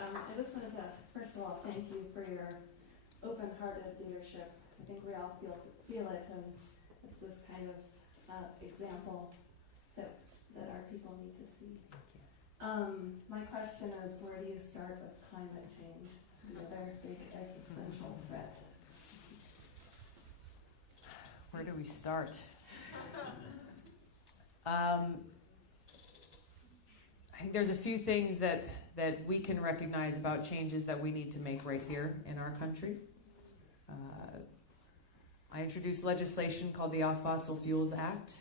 I just wanted to, first of all, thank you for your open-hearted leadership. I think we all feel it, and it's this kind of example that our people need to see. My question is, where do you start with climate change, the other big existential threat? Where do we start? I think there's a few things that we can recognize about changes that we need to make right here in our country. I introduced legislation called the Off Fossil Fuels Act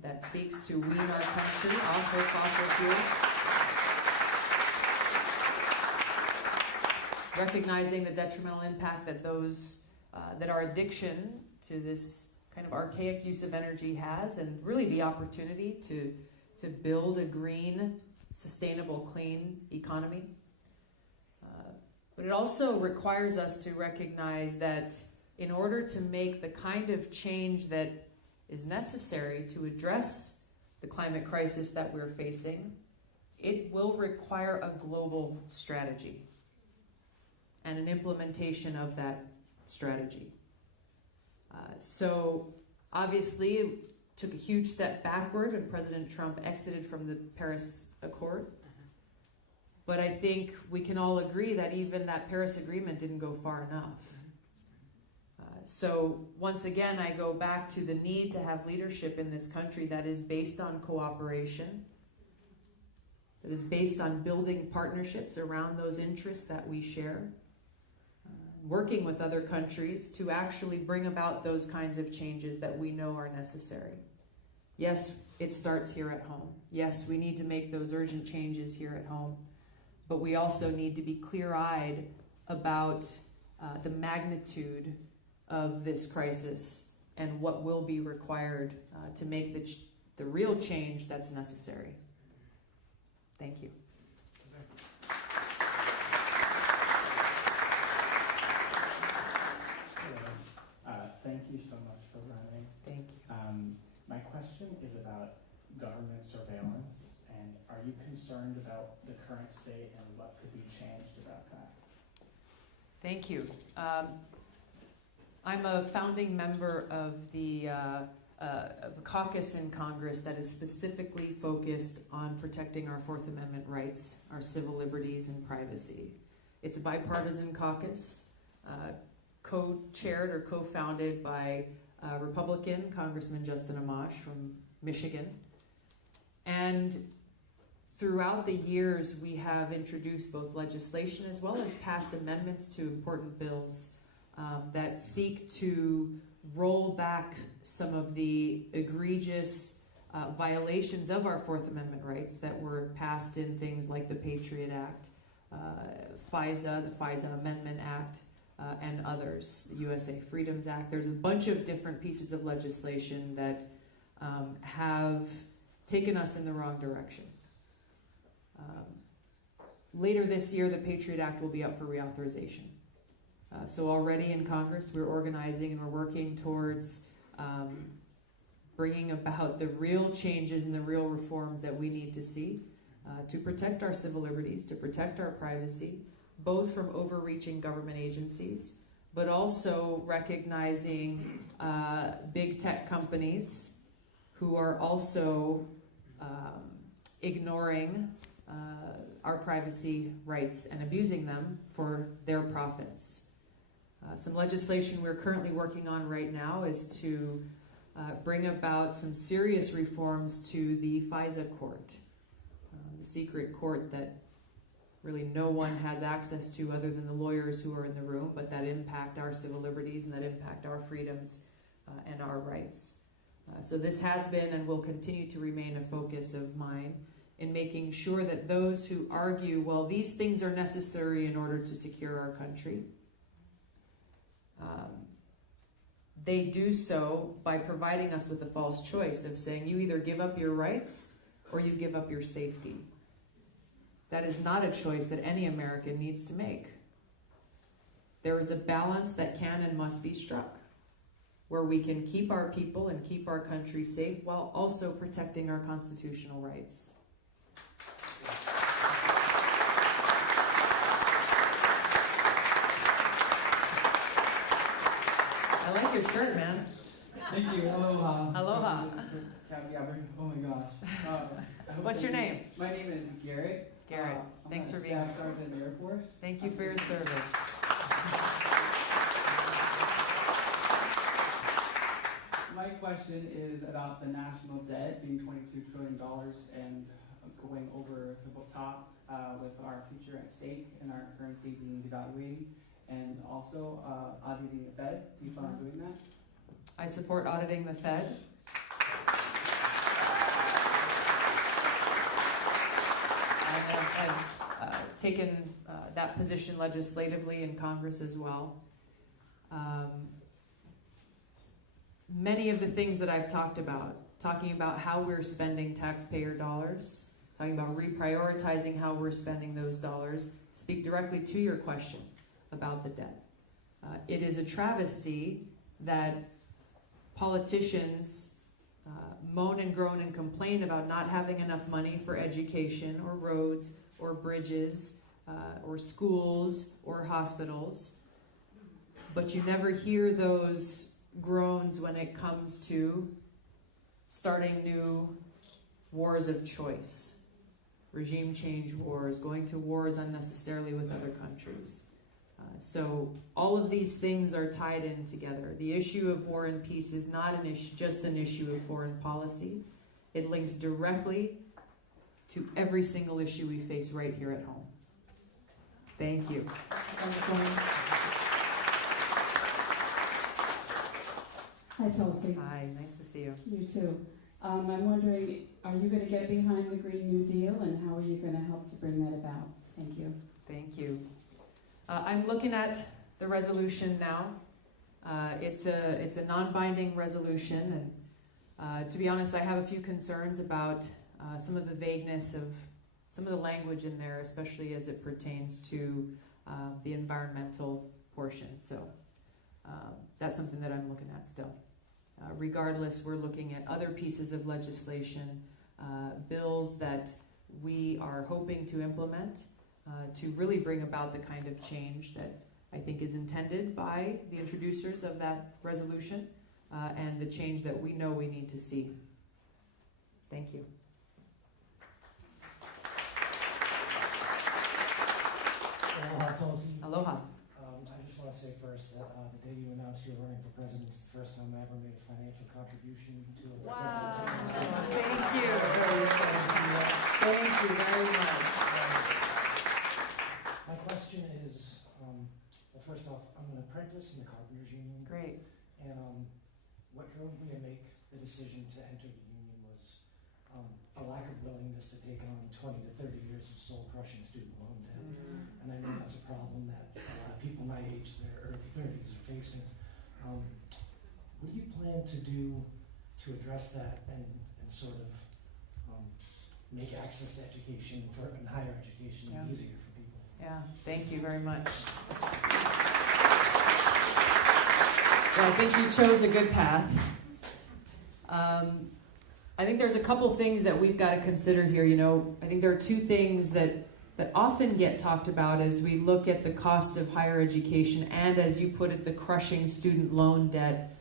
that seeks to wean our country off of fossil fuels, recognizing the detrimental impact that that our addiction to this kind of archaic use of energy has, and really the opportunity to build a green, sustainable, clean economy. But it also requires us to recognize that in order to make the kind of change that is necessary to address the climate crisis that we're facing, it will require a global strategy and an implementation of that strategy. So obviously it took a huge step backward when President Trump exited from the Paris Accord. But I think we can all agree that even that Paris Agreement didn't go far enough. So once again, I go back to the need to have leadership in this country that is based on cooperation, that is based on building partnerships around those interests that we share, working with other countries to actually bring about those kinds of changes that we know are necessary. Yes, it starts here at home. Yes, we need to make those urgent changes here at home, but we also need to be clear-eyed about the magnitude of this crisis and what will be required to make the real change that's necessary. Thank you. Thank you so much for running. Thank you. My question is about government surveillance, and are you concerned about the current state and what could be changed about that? Thank you. I'm a founding member of of a caucus in Congress that is specifically focused on protecting our Fourth Amendment rights, our civil liberties, and privacy. It's a bipartisan caucus, co-chaired or co-founded by Republican Congressman Justin Amash from Michigan. And throughout the years, we have introduced both legislation as well as passed amendments to important bills that seek to roll back some of the egregious violations of our Fourth Amendment rights that were passed in things like the Patriot Act, FISA, the FISA Amendment Act, and others, the USA Freedoms Act. There's a bunch of different pieces of legislation that have taken us in the wrong direction. Later this year, the Patriot Act will be up for reauthorization. So already in Congress, we're organizing and we're working towards bringing about the real changes and the real reforms that we need to see to protect our civil liberties, to protect our privacy, both from overreaching government agencies, but also recognizing big tech companies who are also ignoring our privacy rights and abusing them for their profits. Some legislation we're currently working on right now is to bring about some serious reforms to the FISA court, the secret court that really no one has access to other than the lawyers who are in the room, but that impact our civil liberties and that impact our freedoms and our rights. So this has been and will continue to remain a focus of mine in making sure that those who argue, well, these things are necessary in order to secure our country, they do so by providing us with a false choice of saying you either give up your rights or you give up your safety. That is not a choice that any American needs to make. There is a balance that can and must be struck, where we can keep our people and keep our country safe while also protecting our constitutional rights. I like your shirt, man. Thank you. Aloha. Aloha. Oh my gosh. What's your name? My name is Garrett. Garrett, thanks for being here. Staff Sergeant in the Air Force. Thank you for your service. My question is about the national debt being $22 trillion and going over the top with our future at stake and our currency being devaluating, and also auditing the Fed. Do you plan on doing that? I support auditing the Fed. I've taken that position legislatively in Congress as well. Many of the things that I've talked about, talking about how we're spending taxpayer dollars, talking about reprioritizing how we're spending those dollars, speak directly to your question about the debt. It is a travesty that politicians moan and groan and complain about not having enough money for education or roads or bridges or schools or hospitals, but you never hear those groans when it comes to starting new wars of choice, regime change wars, going to wars unnecessarily with other countries. So all of these things are tied in together. The issue of war and peace is not just an issue of foreign policy. It links directly to every single issue we face right here at home. Thank you. Hi, Tulsi. Hi, nice to see you. You too. I'm wondering, are you going to get behind the Green New Deal, and how are you going to help to bring that about? Thank you. Thank you. I'm looking at the resolution now. It's a non-binding resolution, and to be honest, I have a few concerns about some of the vagueness of some of the language in there, especially as it pertains to the environmental portion. So that's something that I'm looking at still. Regardless, we're looking at other pieces of legislation, bills that we are hoping to implement to really bring about the kind of change that I think is intended by the introducers of that resolution and the change that we know we need to see. Thank you. Aloha, Tulsi. Aloha. I just want to say first that the day you announced you were running for president is the first time I ever made a financial contribution to a Wow. president. Thank you. Thank you very much. My question is, well, first off, I'm an apprentice in the Carpenters Union. Great. And what drove me to make the decision to enter the union was a lack of willingness to take on 20 to 30 years of soul-crushing student loan debt. And I know that's a problem that a lot of people my age, their early 30s, are facing. What do you plan to do to address that and sort of make access to education and higher education easier for people? Yeah, thank you very much. Well, I think you chose a good path. I think there's a couple things that we've got to consider here. You know, I think there are two things that often get talked about as we look at the cost of higher education and, as you put it, the crushing student loan debt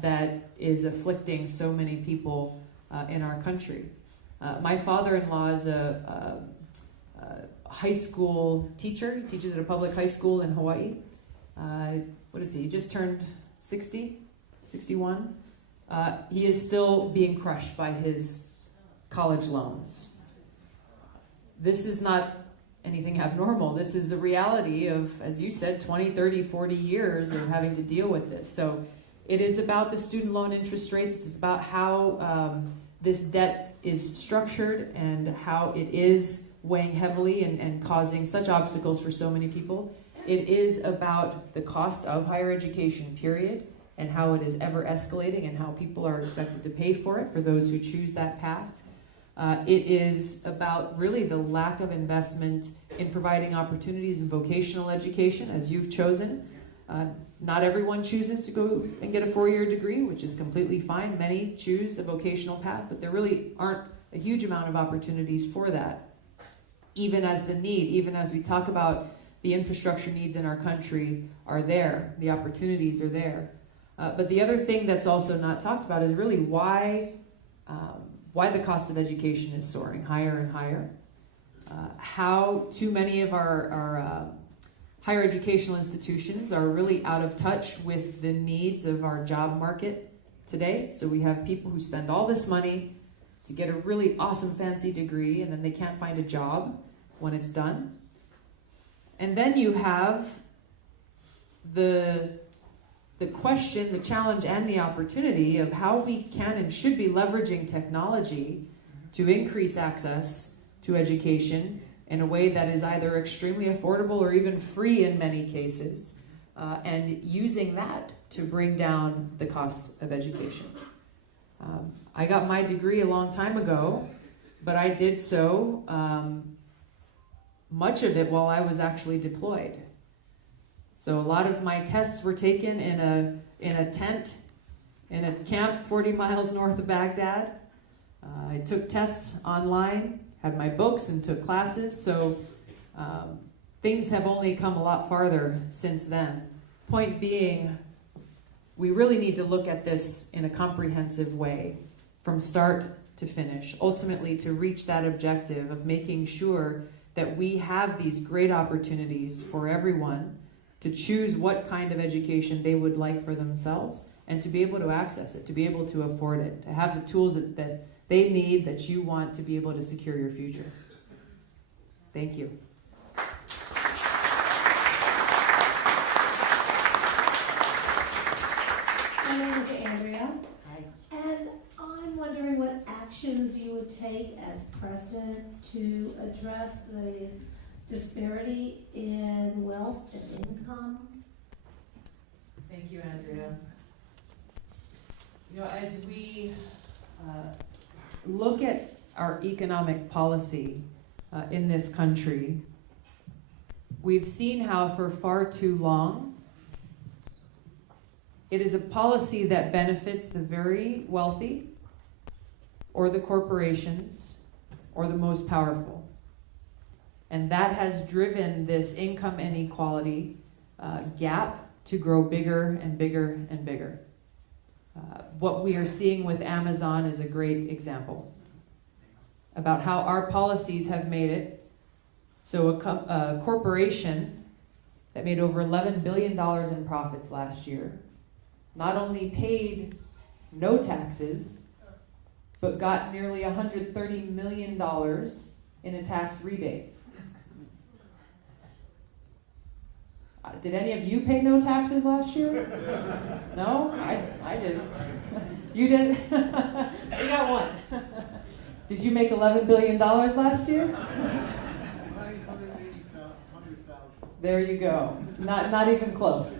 that is afflicting so many people in our country. My father-in-law is a high school teacher. He teaches at a public high school in Hawaii. What is he? He just turned 60, 61. he is still being crushed by his college loans. This is not anything abnormal. This is the reality of, as you said, 20, 30, 40 years of having to deal with this. So it is about the student loan interest rates. It's about how this debt is structured and how it is weighing heavily and causing such obstacles for so many people. It is about the cost of higher education, period, and how it is ever escalating and how people are expected to pay for it for those who choose that path. It is about really the lack of investment in providing opportunities in vocational education, as you've chosen. Not everyone chooses to go and get a 4-year degree, which is completely fine. Many choose a vocational path, but there really aren't a huge amount of opportunities for that. Even as we talk about the infrastructure needs in our country are there, the opportunities are there. But the other thing that's also not talked about is really why the cost of education is soaring higher and higher. How too many of our higher educational institutions are really out of touch with the needs of our job market today. So we have people who spend all this money to get a really awesome fancy degree, and then they can't find a job when it's done. And then you have the question, the challenge, and the opportunity of how we can and should be leveraging technology to increase access to education in a way that is either extremely affordable or even free in many cases, and using that to bring down the cost of education. I got my degree a long time ago, but I did so, much of it while I was actually deployed. So a lot of my tests were taken in a tent, in a camp 40 miles north of Baghdad. I took tests online, had my books, and took classes. So things have only come a lot farther since then. Point being, we really need to look at this in a comprehensive way, from start to finish, ultimately to reach that objective of making sure that we have these great opportunities for everyone to choose what kind of education they would like for themselves and to be able to access it, to be able to afford it, to have the tools that they need, that you want to be able to secure your future. Thank you. My name is Andrea. Hi. And I'm wondering what actions you would take as president to address the disparity in wealth and income. Thank you, Andrea. You know, as we look at our economic policy in this country, we've seen how for far too long it is a policy that benefits the very wealthy or the corporations or the most powerful. And that has driven this income inequality gap to grow bigger and bigger and bigger. What we are seeing with Amazon is a great example about how our policies have made it so a corporation that made over $11 billion in profits last year not only paid no taxes, but got nearly $130 million in a tax rebate. Did any of you pay no taxes last year? No? I didn't. You did? You got one. Did you make $11 billion last year? There you go. Not even close.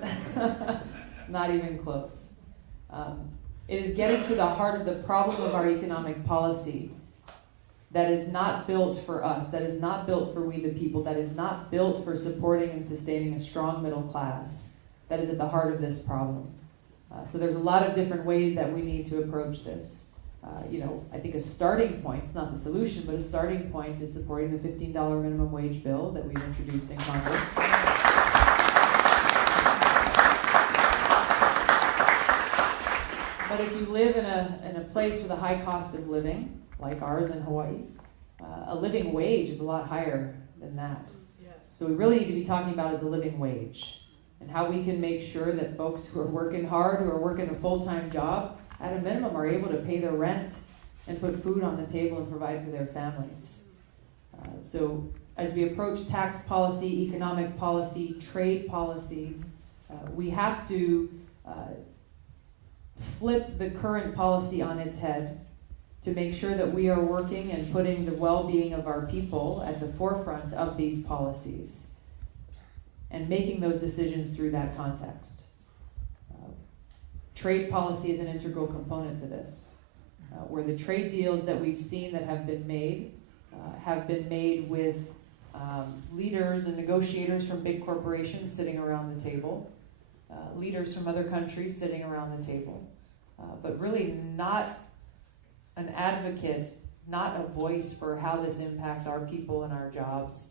Not even close. It is getting to the heart of the problem of our economic policy that is not built for us, that is not built for we the people, that is not built for supporting and sustaining a strong middle class, that is at the heart of this problem. So there's a lot of different ways that we need to approach this. I think a starting point, it's not the solution, but a starting point is supporting the $15 minimum wage bill that we've introduced in Congress. But if you live in a place with a high cost of living, like ours in Hawaii, a living wage is a lot higher than that. Yes. So we really need to be talking about is a living wage and how we can make sure that folks who are working hard, who are working a full-time job, at a minimum, are able to pay their rent and put food on the table and provide for their families. So as we approach tax policy, economic policy, trade policy, we have to flip the current policy on its head to make sure that we are working and putting the well-being of our people at the forefront of these policies and making those decisions through that context. Trade policy is an integral component to this, where the trade deals that we've seen that have been made with leaders and negotiators from big corporations sitting around the table, leaders from other countries sitting around the table, but really not an advocate, not a voice for how this impacts our people and our jobs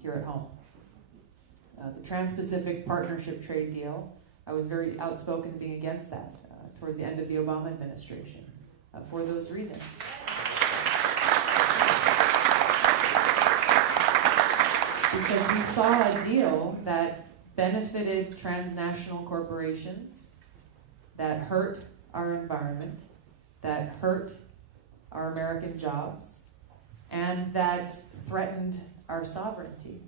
here at home. The Trans-Pacific Partnership Trade Deal, I was very outspoken being against that towards the end of the Obama administration for those reasons. Because we saw a deal that benefited transnational corporations, that hurt our environment, that hurt our American jobs, and that threatened our sovereignty.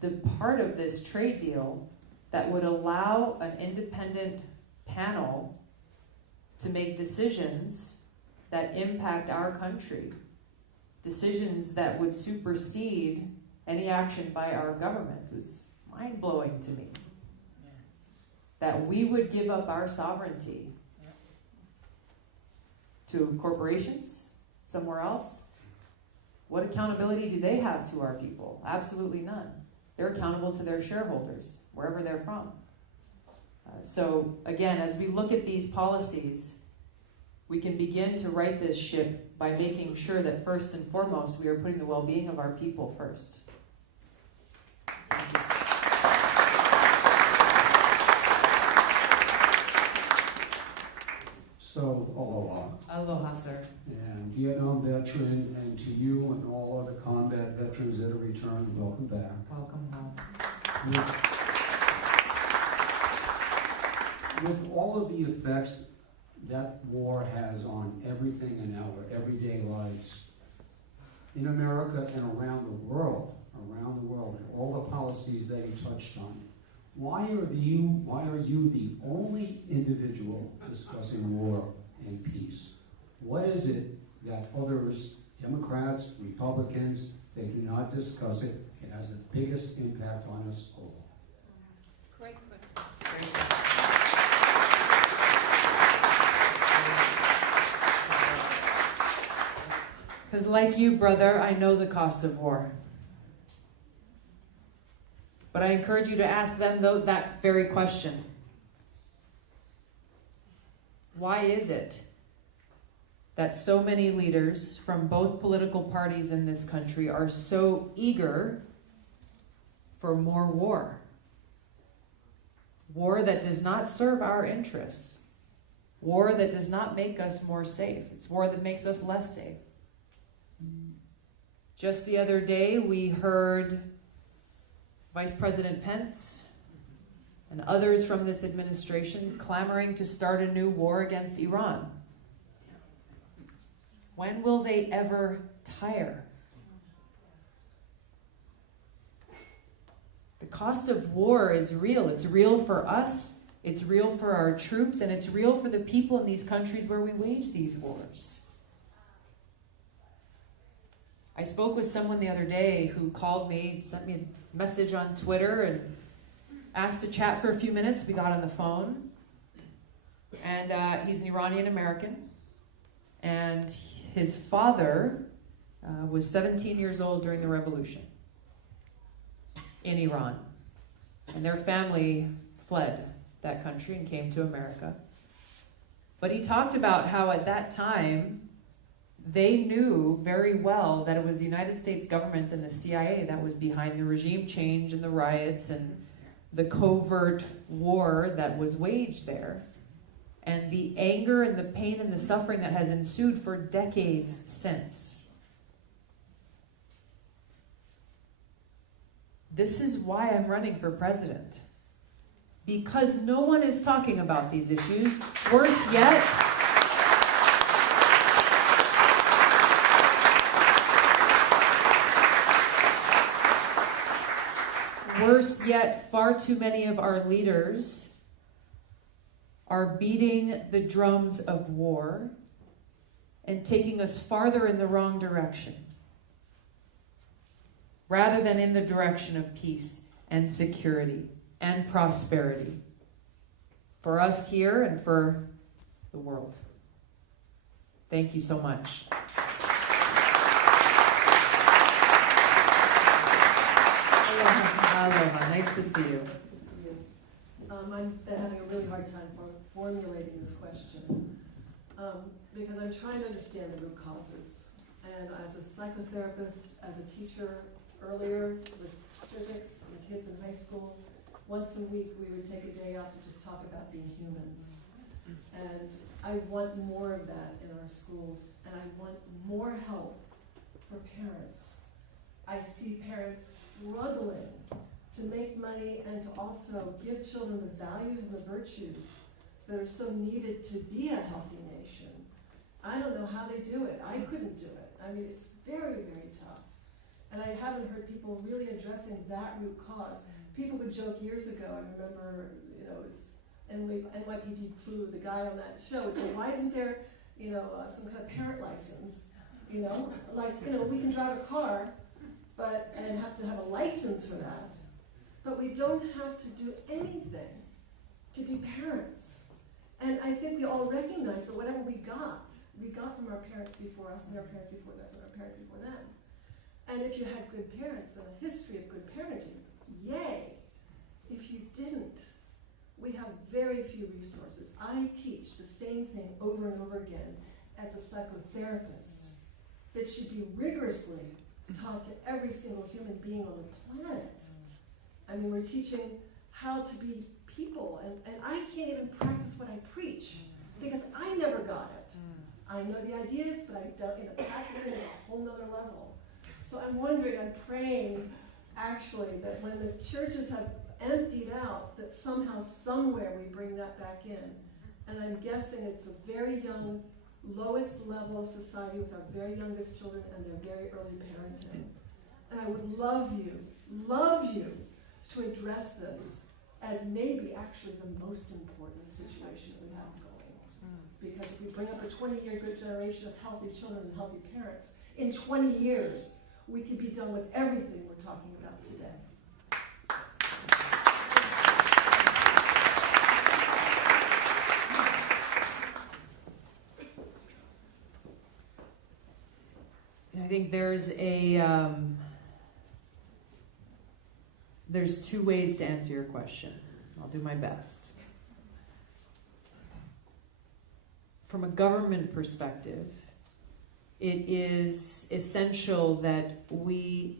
The part of this trade deal that would allow an independent panel to make decisions that impact our country, decisions that would supersede any action by our government, was mind-blowing to me. That we would give up our sovereignty to corporations somewhere else. What accountability do they have to our people? Absolutely none. They're accountable to their shareholders, wherever they're from. So again, as we look at these policies, we can begin to right this ship by making sure that first and foremost, we are putting the well-being of our people first. So, aloha. Aloha, sir. And Vietnam veteran, and to you and all other combat veterans that have returned, welcome back. Welcome home. With all of the effects that war has on everything in our everyday lives, in America and around the world, and all the policies that you touched on, why are you the only individual discussing war and peace? What is it that others, Democrats, Republicans, they do not discuss it? It has the biggest impact on us all. Great question. Because like you, brother, I know the cost of war. But I encourage you to ask them that very question. Why is it that so many leaders from both political parties in this country are so eager for more war? War that does not serve our interests. War that does not make us more safe. It's war that makes us less safe. Just the other day, we heard Vice President Pence and others from this administration clamoring to start a new war against Iran. When will they ever tire? The cost of war is real. It's real for us, it's real for our troops, and it's real for the people in these countries where we wage these wars. I spoke with someone the other day who called me, sent me a message on Twitter, and asked to chat for a few minutes. We got on the phone, and he's an Iranian American, and his father was 17 years old during the revolution in Iran, and their family fled that country and came to America. But he talked about how at that time they knew very well that it was the United States government and the CIA that was behind the regime change and the riots and the covert war that was waged there, and the anger and the pain and the suffering that has ensued for decades since. This is why I'm running for president. because no one is talking about these issues. Worse yet, far too many of our leaders are beating the drums of war and taking us farther in the wrong direction, rather than in the direction of peace and security and prosperity for us here and for the world. Thank you so much. Aloha. Nice to see you. I've been having a really hard time formulating this question because I'm trying to understand the root causes. And as a psychotherapist, as a teacher earlier with physics and kids in high school, once a week we would take a day off to just talk about being humans. And I want more of that in our schools, and I want more help for parents. I see parents struggling to make money and to also give children the values and the virtues that are so needed to be a healthy nation. I don't know how they do it. I couldn't do it. I mean, it's very, very tough. And I haven't heard people really addressing that root cause. People would joke years ago, I remember, it was NYPD Blue, the guy on that show, would say, why isn't there, some kind of parent license? We can drive a car, and have to have a license for that. But we don't have to do anything to be parents. And I think we all recognize that whatever we got from our parents before us, and our parents before us, and our parents before them. And if you had good parents and a history of good parenting, yay. If you didn't, we have very few resources. I teach the same thing over and over again as a psychotherapist that should be rigorously taught to every single human being on the planet. I mean, we're teaching how to be people, and I can't even practice what I preach because I never got it. I know the ideas, but I don't, practicing is a whole nother level. So I'm wondering, I'm praying actually that when the churches have emptied out, that somehow, somewhere we bring that back in. And I'm guessing it's the very young, lowest level of society with our very youngest children and their very early parenting. And I would love you to address this as maybe actually the most important situation we have going. Because if we bring up a 20-year good generation of healthy children and healthy parents, in 20 years, we could be done with everything we're talking about today. I think there's two ways to answer your question. I'll do my best. From a government perspective, it is essential that we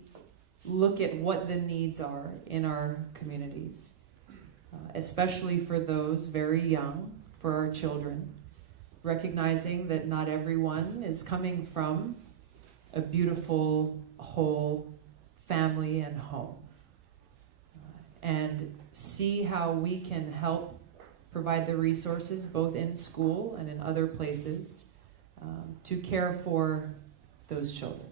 look at what the needs are in our communities, especially for those very young, for our children, recognizing that not everyone is coming from a beautiful, whole family and home. And see how we can help provide the resources, both in school and in other places, to care for those children.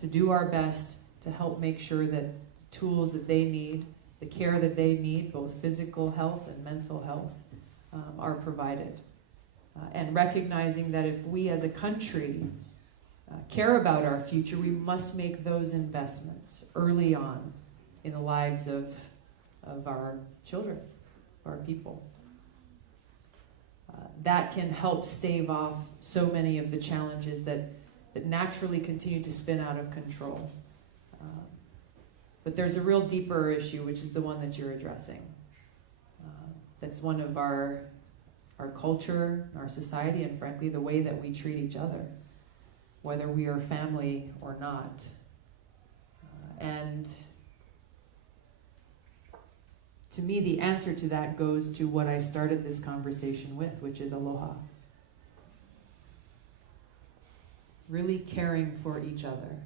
To do our best to help make sure that the tools that they need, the care that they need, both physical health and mental health, are provided. And recognizing that if we as a country care about our future, we must make those investments early on in the lives of our children, our people. That can help stave off so many of the challenges that naturally continue to spin out of control. But there's a real deeper issue, which is the one that you're addressing. That's one of our culture, our society, and frankly, the way that we treat each other, whether we are family or not. And to me, the answer to that goes to what I started this conversation with, which is aloha. Really caring for each other,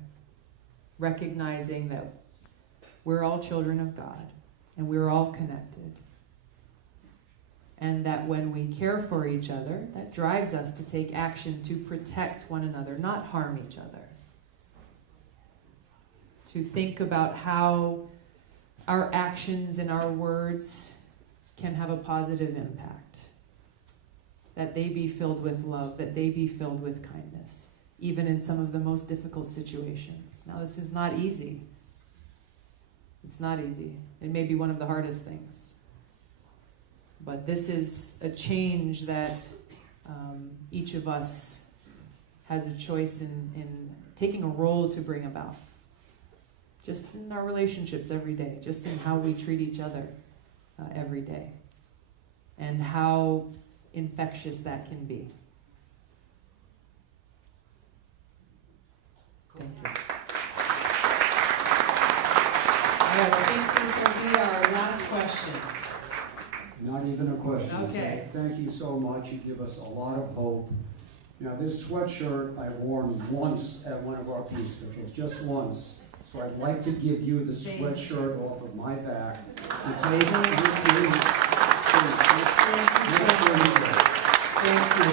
recognizing that we're all children of God, and we're all connected, And that when we care for each other, that drives us to take action to protect one another, not harm each other. To think about how our actions and our words can have a positive impact. That they be filled with love, that they be filled with kindness, even in some of the most difficult situations. Now, this is not easy. It's not easy. It may be one of the hardest things. But this is a change that each of us has a choice in taking a role to bring about. Just in our relationships every day, just in how we treat each other every day. And how infectious that can be. Thank you. All right, I think this will be our last question. Not even a question. Okay. So thank you so much. You give us a lot of hope. Now, this sweatshirt I've worn once at one of our peace vigils, just once. So I'd like to give you the sweatshirt off of my back to take with you. Thank you.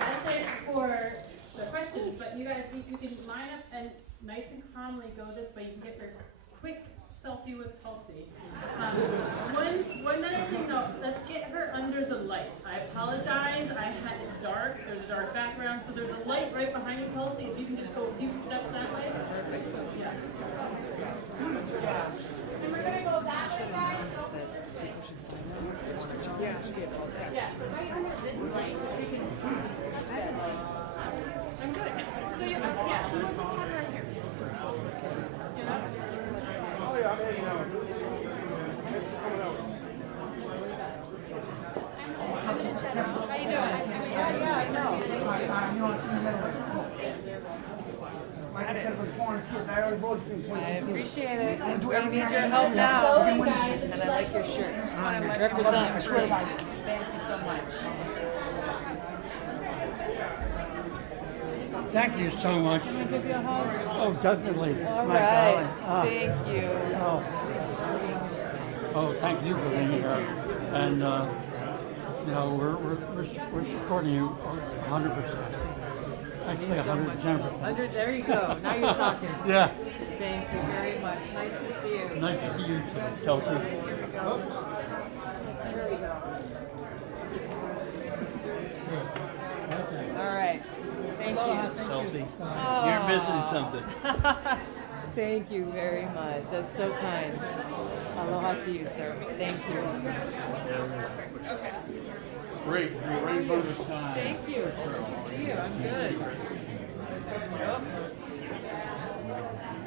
That's it for the questions, but you guys, you can line up and nice and calmly go this way. You can get your quick selfie with Tulsi. One other thing though, let's get her under the light. I apologize, it's dark, there's a dark background, so there's a light right behind you, Tulsi. If you can just go a few steps that way. Perfect. Yeah. And we're gonna go that way, guys. Yeah, right under this light. I'm good. So you're yeah, so we'll just have her right here. You know? Oh yeah, How you doing? Yeah, I know. Like I said before, I already voted for 2016. I appreciate it. I need your help now. And I like your shirt. Represent. I swear to God. Thank you so much. Thank you so much. Can I give you a hug? Oh, definitely. All My right. darling. Thank you. Oh, thank you for being here. And, you know, we're supporting you 100%. Actually, 110%. There you go. Now you're talking. Yeah. Thank you very much. Nice to see you. Nice to see you, Kelsey. There we go. All right. Thank you. Kelsey, Oh. you're missing something. Thank you very much. That's so kind. Aloha to you, sir. Thank you. Great. You're ready for the sign. Thank you. Good to see you. I'm good.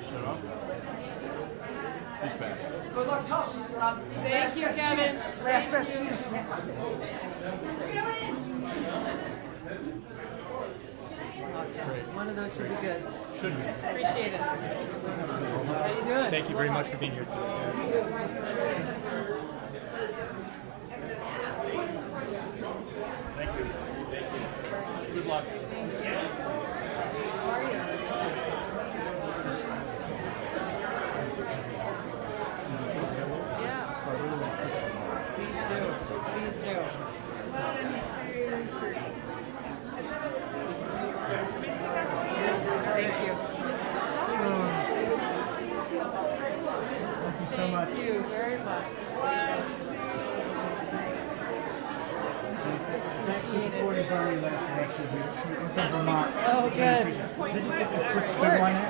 Shut up. He's back. Good luck, Tulsi. Thank you, Kevin. Last best chance. Awesome. One of those should be good. Should be. Appreciate it. How you doing? Thank you very much for being here today. Thank you. Good luck. How are you? Yeah. Please do. Please do. Thank you. Thank you so much. Thank you very much. Thanks for supporting Bernie last election. We're from Vermont. Oh, good. Did you get the quick good one out?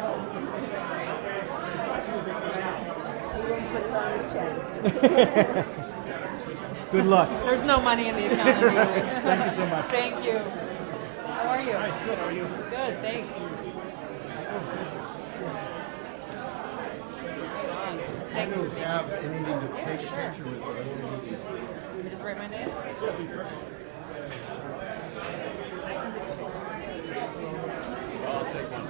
Good luck. There's no money in the account anyway. Thank you so much. Thank you. How are you? Hi, good. How are you? Good, thanks. Thanks. Do you have any invitation Sure. to it? Just write my name? I'll take one.